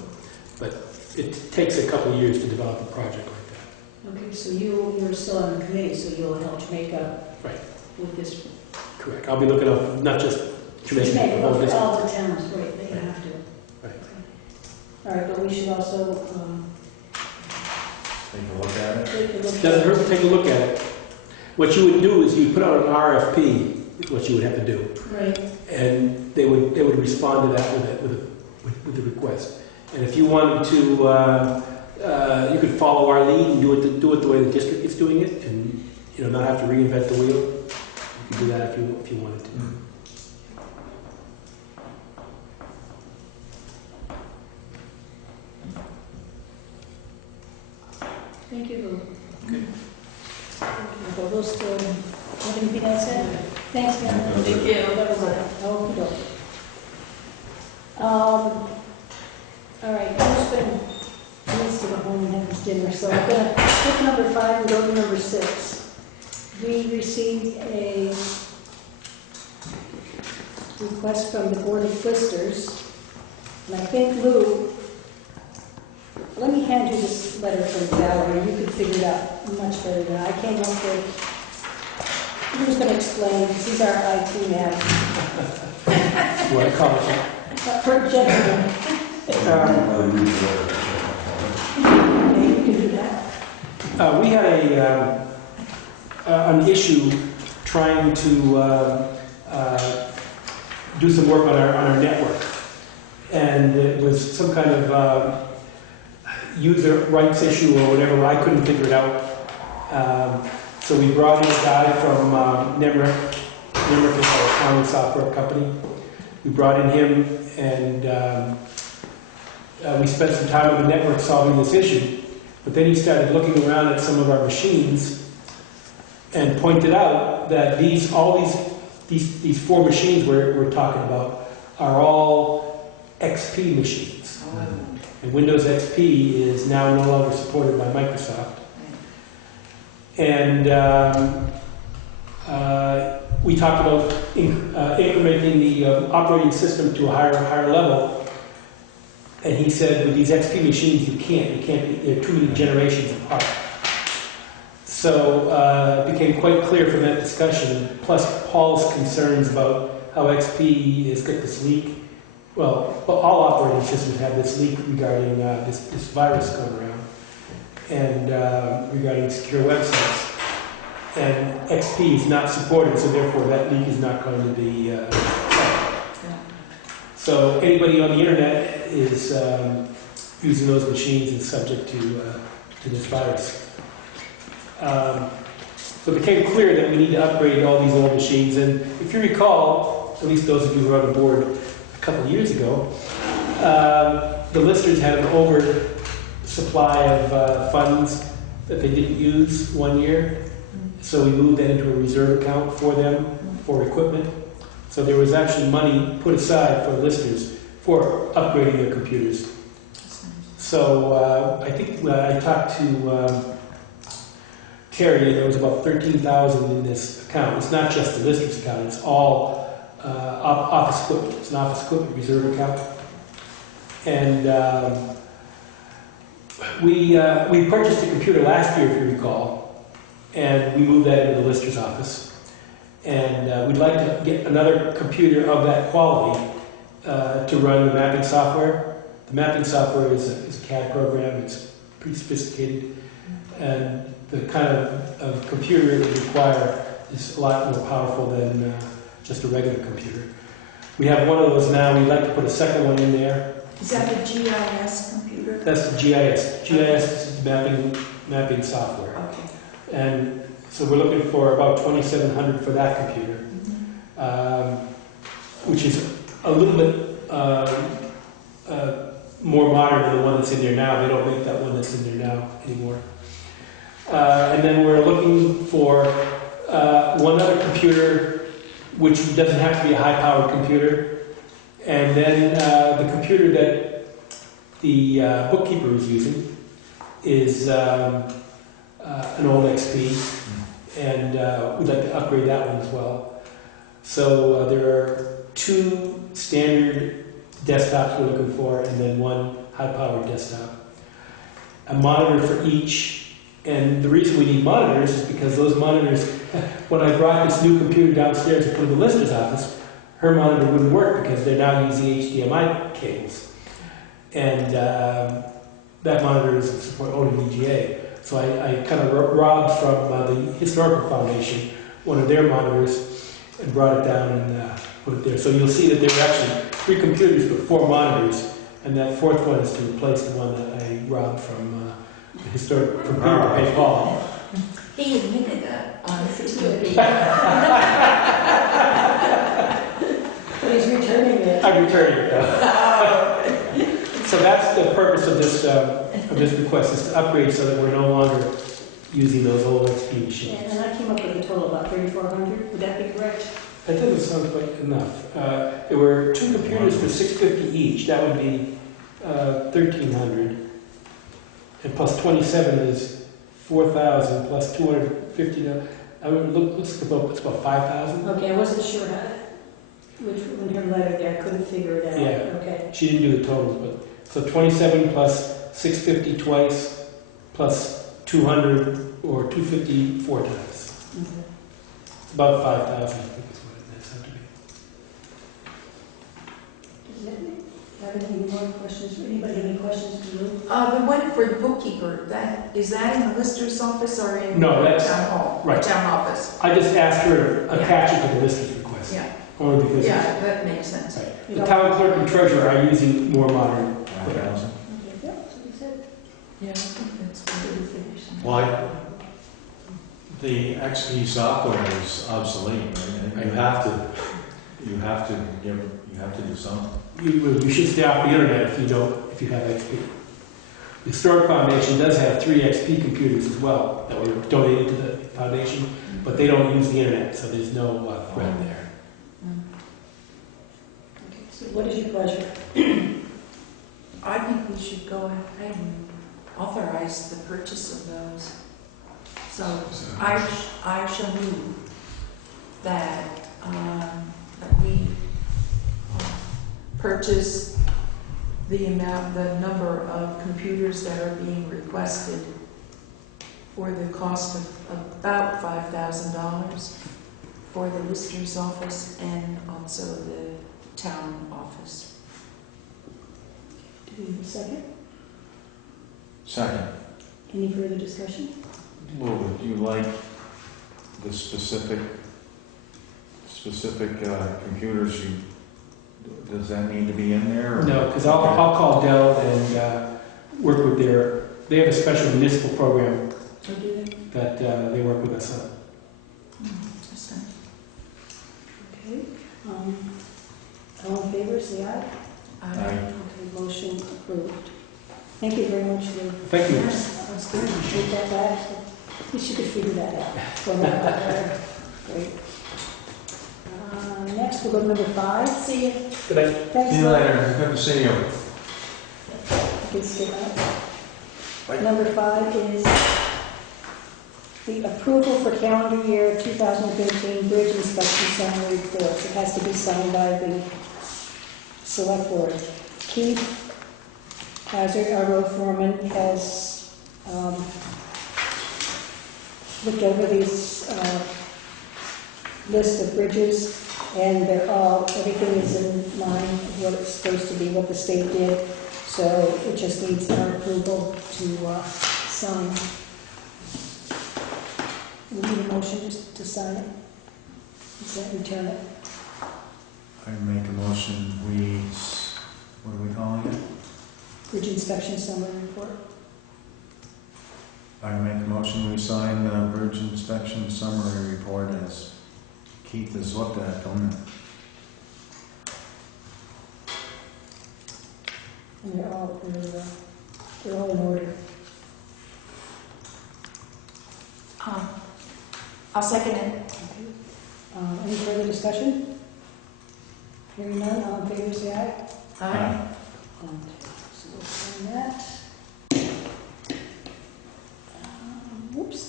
but it takes a couple of years to develop a project like that. Okay, so you're still on the committee, so you'll help Jamaica Right. with this. Correct. I'll be looking up not just Jamaica, Jamaica, but but this. for all the towns, right, they have to. Right. All right, but we should also Take a look at it. take a look at. Doesn't hurt to take a look at it. What you would do is you put out an RFP, is what you would have to do, Right. and they would respond to that with a request. And if you wanted to, you could follow our lead and do it the way the district is doing it, and not have to reinvent the wheel. You could do that if you wanted to. Thank you, Lou. Okay. Well, those still, have anything else to add? Thanks, Karen. Thank you. That was it. Oh, all right, who's been, he needs to go home and have his dinner, so I'm gonna pick number 5 and go to number 6. We received a request from the Board of Listers, and I think, Lou, let me hand you this letter from Valerie. You can figure it out much better than I came up with. Lou's going to explain, because he's our IT man. What I call it. For gentlemen. Okay, you can do that. We had an issue trying to do some work on our network, and it was some kind of user rights issue or whatever. I couldn't figure it out, so we brought in a guy from Nemrick. Nemrick is our accounting software company. We brought in him, and we spent some time on the network solving this issue. But then he started looking around at some of our machines and pointed out that these 4 machines we're talking about are all XP machines. And Windows XP is now no longer supported by Microsoft. And we talked about incrementing the operating system to a higher level. And he said, with these XP machines, you can't, they're too many generations apart. So it became quite clear from that discussion, plus Paul's concerns about how XP has got this leak. Well, all operating systems have this leak regarding this virus going around, and regarding secure websites. And XP is not supported, so therefore that leak is not going to be. So anybody on the internet is using those machines and subject to this virus. So it became clear that we need to upgrade all these old machines. And if you recall, at least those of you who were on the board a couple of years ago, the listers had an oversupply of funds that they didn't use one year. So we moved that into a reserve account for them, for equipment. So there was actually money put aside for listers for upgrading their computers. So I think I talked to Terry, and there was about $13,000 in this account. It's not just the listers account, it's all office equipment. It's an office equipment reserve account. And we purchased a computer last year, if you recall, and we moved that into the lister's office. And we'd like to get another computer of that quality to run the mapping software. The mapping software is a CAD program. It's pretty sophisticated. And the kind of computer it would require is a lot more powerful than just a regular computer. We have one of those now. We'd like to put a second one in there. Is that a GIS computer? That's the GIS. GIS is mapping software. Okay. And so we're looking for about $2,700 for that computer, which is a little bit more modern than the one that's in there now. They don't make that one that's in there now anymore. And then we're looking for one other computer, which doesn't have to be a high-powered computer. And then the computer that the bookkeeper is using is an old XP, and we'd like to upgrade that one as well. So there are 2 standard desktops we're looking for, and then 1 high-powered desktop. A monitor for each, and the reason we need monitors is because those monitors, when I brought this new computer downstairs to put in the lister's office, her monitor wouldn't work because they're now using HDMI cables. And that monitor doesn't support ODVGA. So I kind of robbed from the Historical Foundation one of their monitors and brought it down and put it there. So you'll see that there are actually 3 computers but 4 monitors, and that 4th one is to replace the one that I robbed from the Historic from Peter to pay Paul. He admitted that on TV. But he's returning it. I'm returning it though. So that's the purpose of this request, is to upgrade so that we're no longer using those old XP machines. And I came up with a total of about 3,400. Would that be correct? That doesn't sound quite enough. There were 2 computers for $650 each. That would be 1,300. And plus 27 is 4,000 plus 250. I mean, looks about, it's about 5,000. Okay, I wasn't sure how, which, when her letter there, I couldn't figure it out. Yeah. Okay. She didn't do the totals, but so 27 plus 650 twice plus 200 or 250 4 times. Okay. It's about 5,000, I think is what it nets out to be. Does anybody have any more questions? Anybody have any questions to Lou? The one for the bookkeeper, is that in the lister's office or in No, that's- town hall? right. Town office. I just asked her to attach it to the lister's request. Yeah, Only because yeah, that makes sense. right. The town clerk and treasurer are using more modern equipment. 5,000. Okay, yeah, that's what he said. Yeah, I think that's what we finished. Well, the XP software is obsolete, right? You have to do something. You should stay off the internet if you have XP. The Historic Foundation does have 3 XP computers as well that were donated to the foundation, but they don't use the internet, so there's no threat there. Okay, so what is your pleasure? I think we should go ahead and authorize the purchase of those. So I shall move that, that we purchase the number of computers that are being requested for the cost of about $5,000 for the lister's office and also the town office. Do we have a second? Second, Any further discussion? Lou, would you like the specific computers does that need to be in there? Or? No, because I'll call Dell and work with they have a special municipal program Or do they? that they work with us on. Interesting. Okay. All in favor, say aye. Aye. Okay, motion approved. Thank you very much, Lou. Thank you. That was good. Take that back. At least you could figure that out. Well, not out there. Great. Next, we'll go to number 5. See you. Good night. Thanks. See you Lou. later. Good to see you. You can skip out. Number 5 is the approval for calendar year 2013 bridge inspection summary reports. It has to be signed by the select board. Keith Hazard, our road foreman, has looked over these list of bridges, and everything is in line with what it's supposed to be, what the state did. So it just needs our approval to sign. We need a motion to sign it. Return it. I make a motion, what are we calling it? Bridge inspection summary report. I make a motion, we sign the bridge inspection summary report as Keith has looked at them. And they're all in order. I'll second it. Okay. Any further discussion? Hearing none, all in favor, say aye. Aye. Okay, so we'll sign that. Whoops.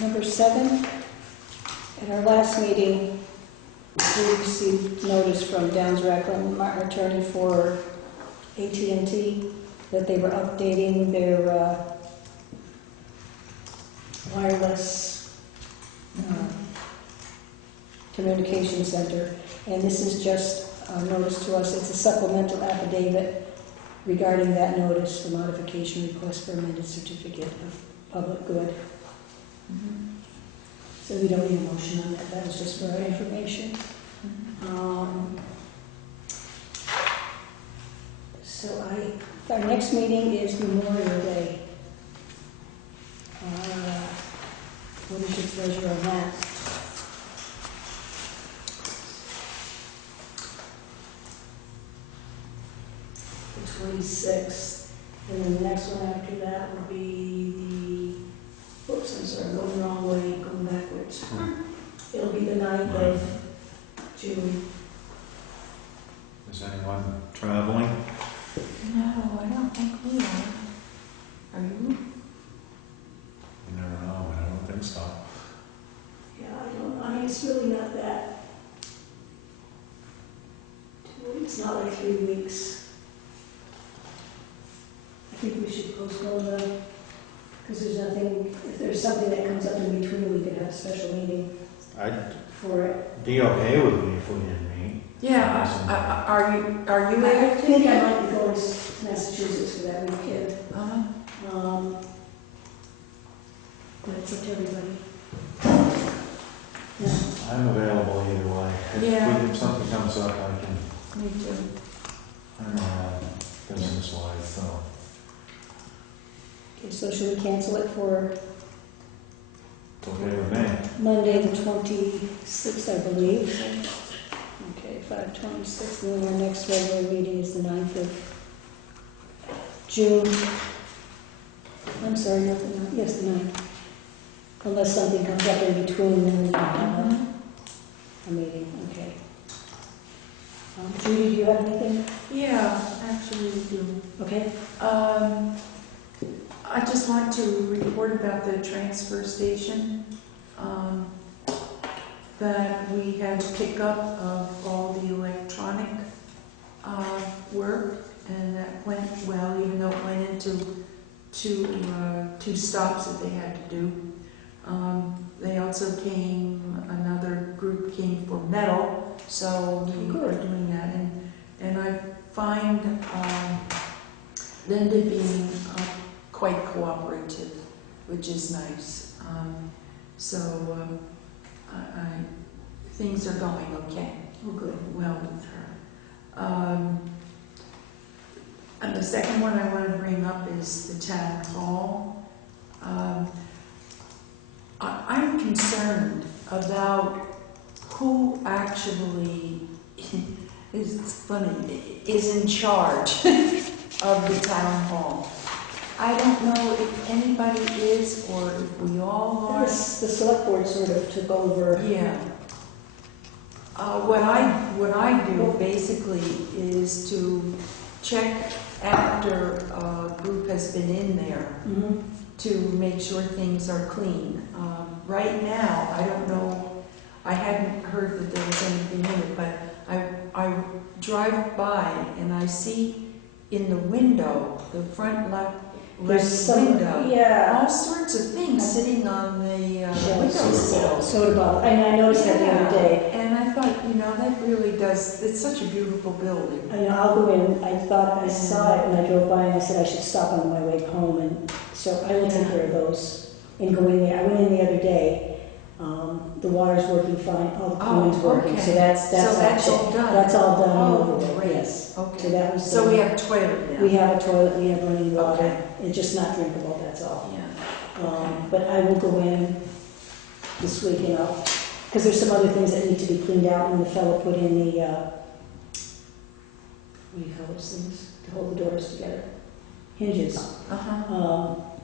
Number 7, at our last meeting, we received notice from Downs Racklin Martin attorney for AT&T that they were updating their wireless communication center. And this is just a notice to us. It's a supplemental affidavit regarding that notice for modification request for amended certificate of public good. So we don't need a motion on that. That was just for our information. So our next meeting is Memorial Day. What is your pleasure on that? The 26th. And then the next one after that will be the, oops, I'm sorry, I'm going the wrong way, going backwards. It'll be the 9th of June. Is anyone traveling? No, I don't think we are. Are you? You never know, but I don't think so. Yeah, I mean, it's really not that. It's not like 3 weeks. I think we should postpone them, because there's nothing, if there's something that comes up in between, we could have a special meeting I'd for it. be okay with me if we didn't meet. Yeah, are you I able to? think I might be going to Massachusetts for that weekend. Uh-huh. But it's up to everybody. Yeah. I'm available either way. Yeah. If something comes up, I can, Me too. I'm around business-wise, so. Okay, so should we cancel it for It's okay with me. Monday, the 26th, I believe? Okay, 5/26, and then our next regular meeting is the 9th of June. I'm sorry, not the 9th, yes, the 9th. Unless something comes up in between, then we can have a meeting, okay. Judy, do you have anything? Yeah, actually we do. Okay. I just want to report about the transfer station. That we had a pickup of all the electronic work, and that went well, even though it went into two stops that they had to do. They also came, another group came for metal, so we are doing that. And I find Linda being quite cooperative, which is nice. Things are going okay. Oh, good. Well with her. And the second one I want to bring up is the town hall. I'm concerned about who actually is funny is in charge of the town hall. I don't know if anybody is or if we all are. The select board sort of took over. Yeah. What I do basically is to check after a group has been in there to make sure things are clean. Right now, I don't know, I hadn't heard that there was anything in it, but I drive by and I see in the window, the front left window, yeah, all sorts of things sitting on the windowsill. soda bottle. I noticed that the other day. And I thought, that really does, it's such a beautiful building. I know, I'll go in. I thought I saw it when I drove by, and I said I should stop on my way home, and so I will take care of those and go in there. I went in the other day. The water's working fine, all the plumbing's working, so that's all done. That's all done Oh, over there. great. Yes. Okay. So that was. So we have a toilet now. We have a toilet. We have running water. Okay. It's just not drinkable. That's all. Yeah. But I will go in this week, because there's some other things that need to be cleaned out. And the fellow put in the what do you call those things to hold the doors together? Hinges.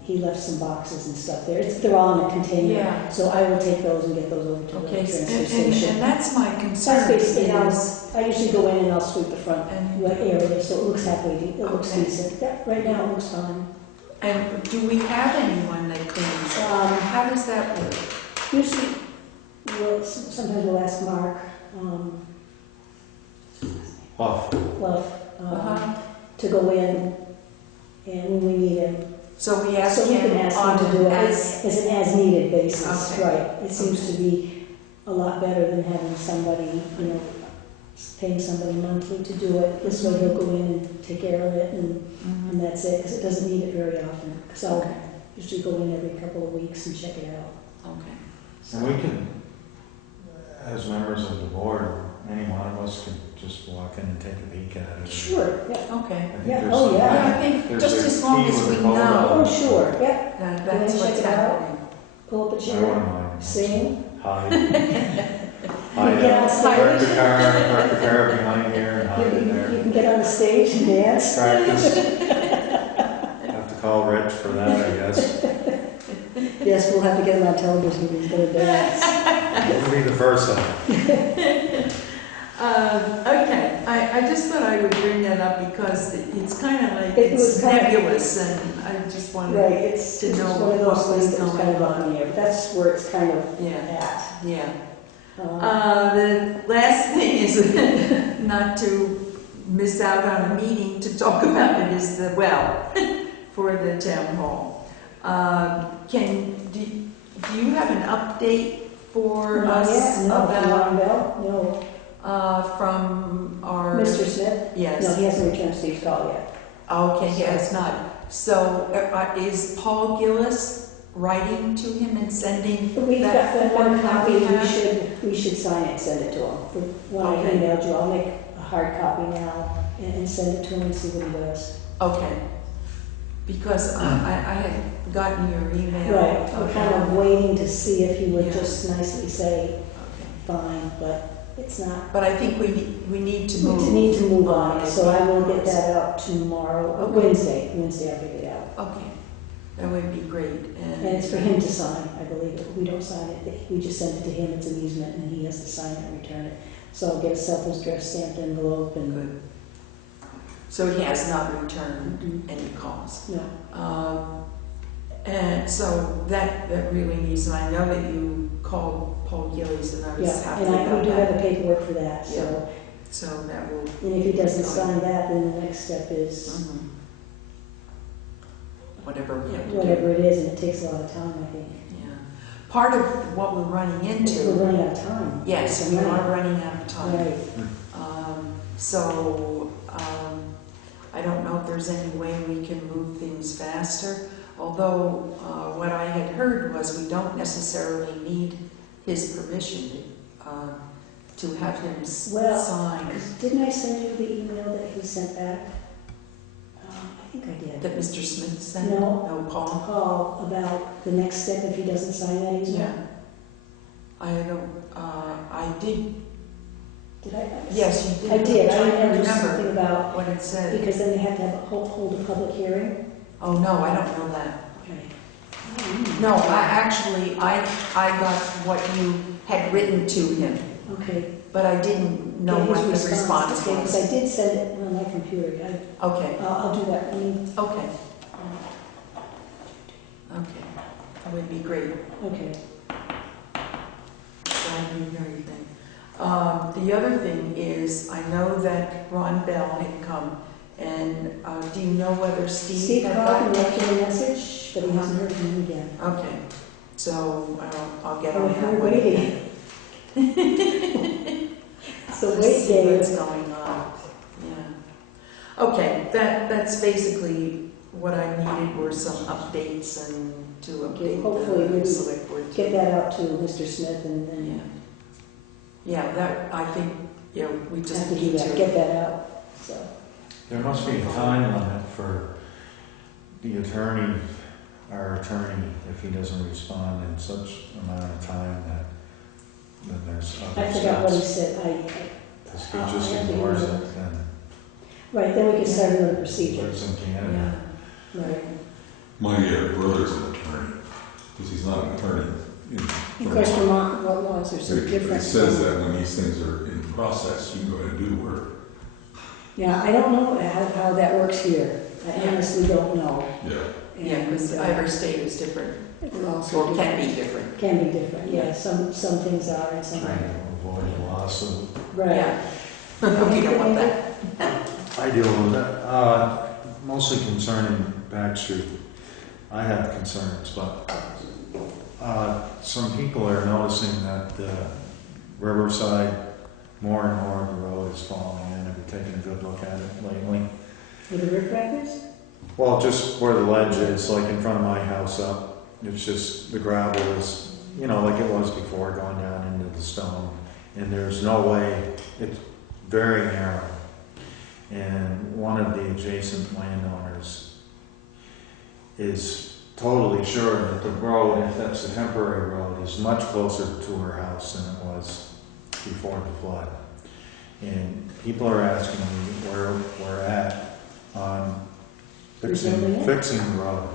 He left some boxes and stuff there. They're all in a container. Yeah. So I will take those and get those over to the transfer station. And that's my concern. That's basically how is- I usually go in and I'll sweep the front And- area so it looks halfway. It looks Okay. decent. Right now it looks fine. And do we have anyone that things. Um, How does that work? Usually, sometimes we'll ask Mark, Oh, to go in, and when we need him. So we ask So we can him ask on him to do it an as an as-needed basis, Okay. right. It seems to be a lot better than having somebody, paying somebody monthly to do it. This way he'll go in and take care of it, and that's it, because it doesn't need it very often. So Okay. usually go in every couple of weeks and check it out. Okay. and we can, as members of the board, any one of us could just walk in and take a peek at it. Sure, yeah. Okay. I think Yeah, there's oh, some- yeah. Yeah, I think There's just a as long key as with we a photo. know Oh, sure, yeah. that Go that's in, what's check it out. happening. Pull up a I chair, wouldn't mind. sing. Hide. You Hide get on out. stage. Park the car behind here and hide in You there. can get on the stage and dance. Practice. Have to call Rich for that, I guess. Yes, we'll have to get him on television if he's gonna dance. Wouldn't be the first time. Okay, I just thought I would bring that up because it's kind of like, It was it's kind of- nebulous, and I just wanted, Right, it's To just know one of what those was things that's kind of going on the air, but that's where it's kind of yeah, at. yeah. Um, The last thing is not to miss out on a meeting to talk about it is the well for the town hall. Do you have an update for Not yet, us no, about, Ron Bell, no. from our... Mr. Smith? Yes. No, he hasn't returned Steve's call yet. Okay, yeah, it's not. So is Paul Gillis writing to him and sending We've got that the one form that copy, we have? we should sign it and send it to him. The one I Okay. emailed you, I'll make a hard copy now and send it to him and see what he does. Okay. Because I had gotten your email. Right, I'm kind of waiting to see if he would Yeah. just nicely say, Okay. fine, but it's not. But I think we need to move. We need to move on, it. so I will get that out tomorrow, Okay. Wednesday I'll get it out. Okay, that would be great. And it's for him to sign, I believe. We don't sign it, we just send it to him, it's an easement, and he has to sign it and return it. So I'll get a self-addressed stamped envelope and. Good. So he has not returned any calls. No. And so that really needs, and I know that you called Paul Gillies, and I was Yeah, happy and we about do have the that. paperwork for that, so. So that will. And if he doesn't sign that, then the next step is Mhm. Whatever we have to do. whatever it is, and it takes a lot of time, I think. Yeah. Part of what we're running We're into, running out of time. yes, It's we money. are running out of time. Right. So, I don't know if there's any way we can move things faster, although what I had heard was we don't necessarily need his permission to have him Well, sign. Didn't I send you the email that he sent back? I think I did. That Mr. Smith sent? No. No, Paul? Call about the next step if he doesn't sign that easement. Yeah. I don't, I did, Did I? yes, you did. I did. I I'm trying to remember something about, what it said. because then they have to have hold a public hearing. Oh, no, I don't know that. Okay. No, I got what you had written to him, Okay. but I didn't know Get what his the response Okay, because I was. did send it on my computer. Okay, I'll do that. okay, okay. That would be great. Okay. That would be very thing. The other thing is, I know that Ron Bell had come, and do you know whether Steve Steve had called and gotten left him a message, but he hasn't heard from him again. Okay, so I'll get Oh, on that we're one. waiting. So To wait, see Dave. what's going on. Yeah. Okay, that's basically what I needed were some updates and to Okay, update hopefully the maybe select board. Get that out to Mr. Smith and Yeah. then Yeah, that, I think, we just have to do need that, to. get that out, so. There must be a time limit for the attorney, our attorney, if he doesn't respond in such amount of time that then there's other I forgot what he steps. said, If he just ignores it, then right, then we can start another procedure. lives in Canada. Yeah. Right. My brother's an attorney, because he's not an attorney in Of course, Vermont laws are so It different. says that when these things are in process, you can go ahead and do the work. Yeah, I don't know how that works here. I honestly don't know. Yeah. Yeah, because And, every state is different. It will also Or can be different. Can be different, yeah, some things are and some Trying aren't. to avoid a lawsuit. Right. Yeah. We don't want that. I deal with it, mostly concerning Back Street. I have concerns, but some people are noticing that Riverside, more and more of the road is falling in. Have you taken a good look at it lately? With the rip crackers? Well, just where the ledge is, like in front of my house up, it's just, the gravel is, like it was before, going down into the stone. And there's no way, it's very narrow. And one of the adjacent landowners is totally sure that the road, if that's a temporary road, is much closer to her house than it was before the flood. And people are asking me where we're at on fixing the road.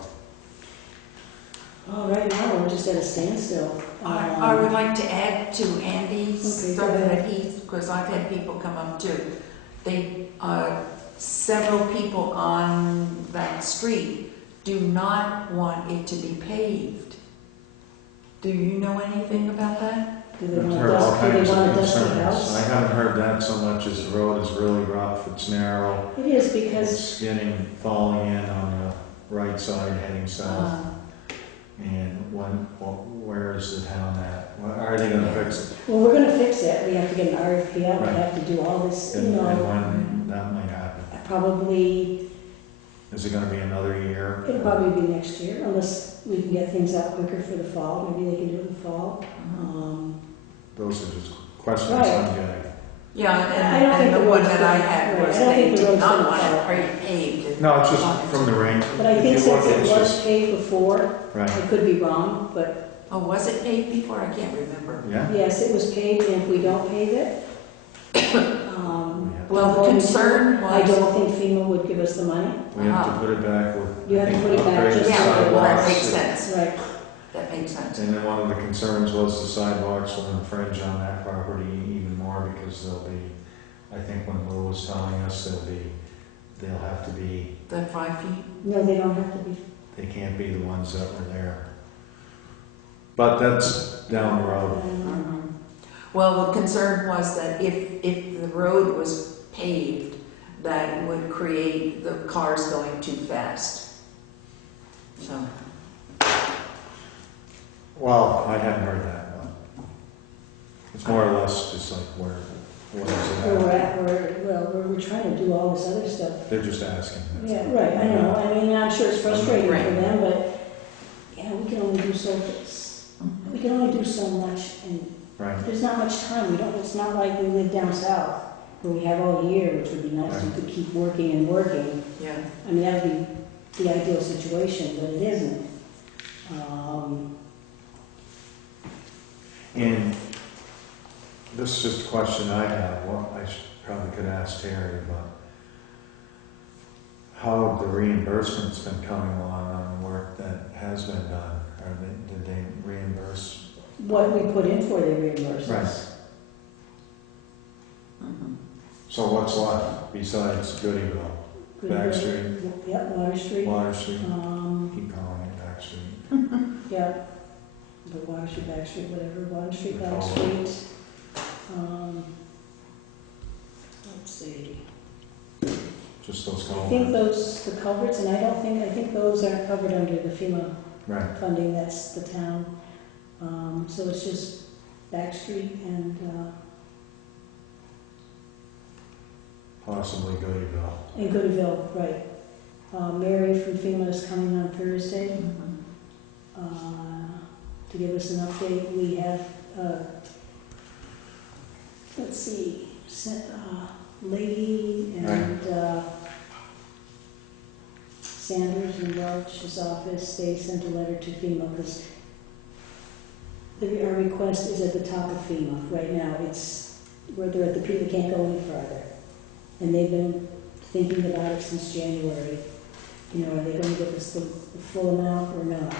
Oh, right now, we're just at a standstill. I would like to add to Andy's, Okay, so go ahead. that because I've had people come up too. Several people on that street do not want it to be paved. Do you know anything about that? Do they I've want heard all to kinds of dust the concerns. house? I haven't heard that so much as the road is really rough, it's narrow. It is because, It's falling in on the right side heading south. And where is the town at? Are they gonna fix it? well, we're gonna fix it. We have to get an RFP out, we Right. have to do all this, And when that might happen? probably, Is it gonna be another year? it'll probably be next year, unless we can get things out quicker for the fall. Maybe they can do it in the fall. Those are just questions Right. I'm getting. Yeah, I don't think and the the one road's that I gonna- had right, was I don't they think the did road's not gonna want fall. it paved. No, it's just from the rain. But I If think you since look, it it's was just- paved before, Right, I could be wrong, but Oh, was it paved before? I can't remember. yeah? yes, it was paved, and if we don't pave it, Well, the concern I was, don't think FEMA would give us the money. We have to put it back with. You have to put it back upgrade just the yeah, well, that sidewalks. makes sense. Right. That makes sense. And then one of the concerns was the sidewalks will infringe on that property even more because they'll be, I think when Lou was telling us, they'll have to be, The 5 feet? No, they don't have to be. they can't be the ones that were there. But that's down the road. Well, the concern was that if the road was paved, that would create the cars going too fast. So, Well, I hadn't heard that, but it's more or less just like what is Where we're it at? at, we're trying to do all this other stuff. They're just asking. that's Yeah, all. right, I know, I mean, I'm sure it's frustrating for Right. them, but, we can only do so, we can only do so much, and Right, there's not much time, it's not like we live down south, where we have all year, which would be nice, you Right. could keep working and working. yeah. I mean, that would be the ideal situation, but it isn't. and this is just a question I have, well, probably could ask Terry, but how have the reimbursements been coming along on work that has been done? Did they reimburse? What we put in for, they reimburse us. Mhm. So what's left besides Goodyville? Back Street, Yep, Water Street. Water Street, Um, keep calling it Back Street. yeah, the Water Street, Back Street, whatever, Water Street, Back Oh. Street. Let's see. Just those I think culverts. the culverts, and I think those aren't covered under the FEMA Right, funding, that's the town. So it's just Back Street and, possibly Goodyville. Goodyville, right. Mary from FEMA is coming on Thursday, to give us an update. We have, let's see, Lady and, Sanders in Welch's office, they sent a letter to FEMA because our request is at the top of FEMA. Right now, it's where they're at the peak, they can't go any further. And they've been thinking about it since January. Are they going to give us the full amount or not?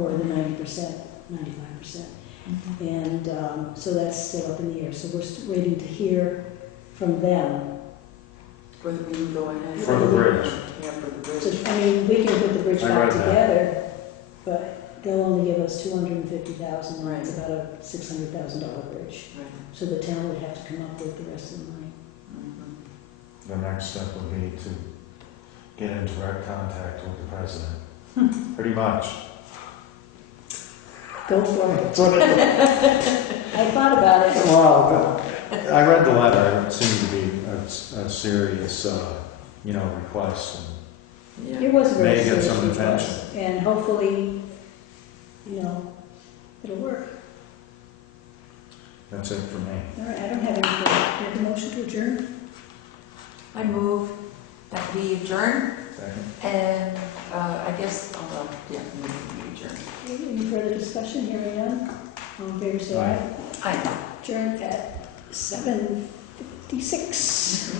Or the 90%, 95%. And so that's still up in the air. So we're waiting to hear from them. Whether we can go ahead. For the bridge. Yeah, for the bridge. So, I mean, we can put the bridge I back read that. together, but they'll only give us $250,000, Right. it's about a $600,000 bridge. Right. So the town would have to come up with the rest of the money. Mhm. The next step would be to get in direct contact with the president. Pretty much. Go for it. I thought about it. Well, I read the letter, it seemed to be a serious, request. Yeah. It was a very May get serious some request, attention. and hopefully, it'll work. That's it for me. All right, I don't have anything. Do you have a motion to adjourn? I move that we adjourn, Second. and I guess, we adjourn. Any further discussion? Here I am. All in favor, say aye. Aye. Adjourn at 7:56.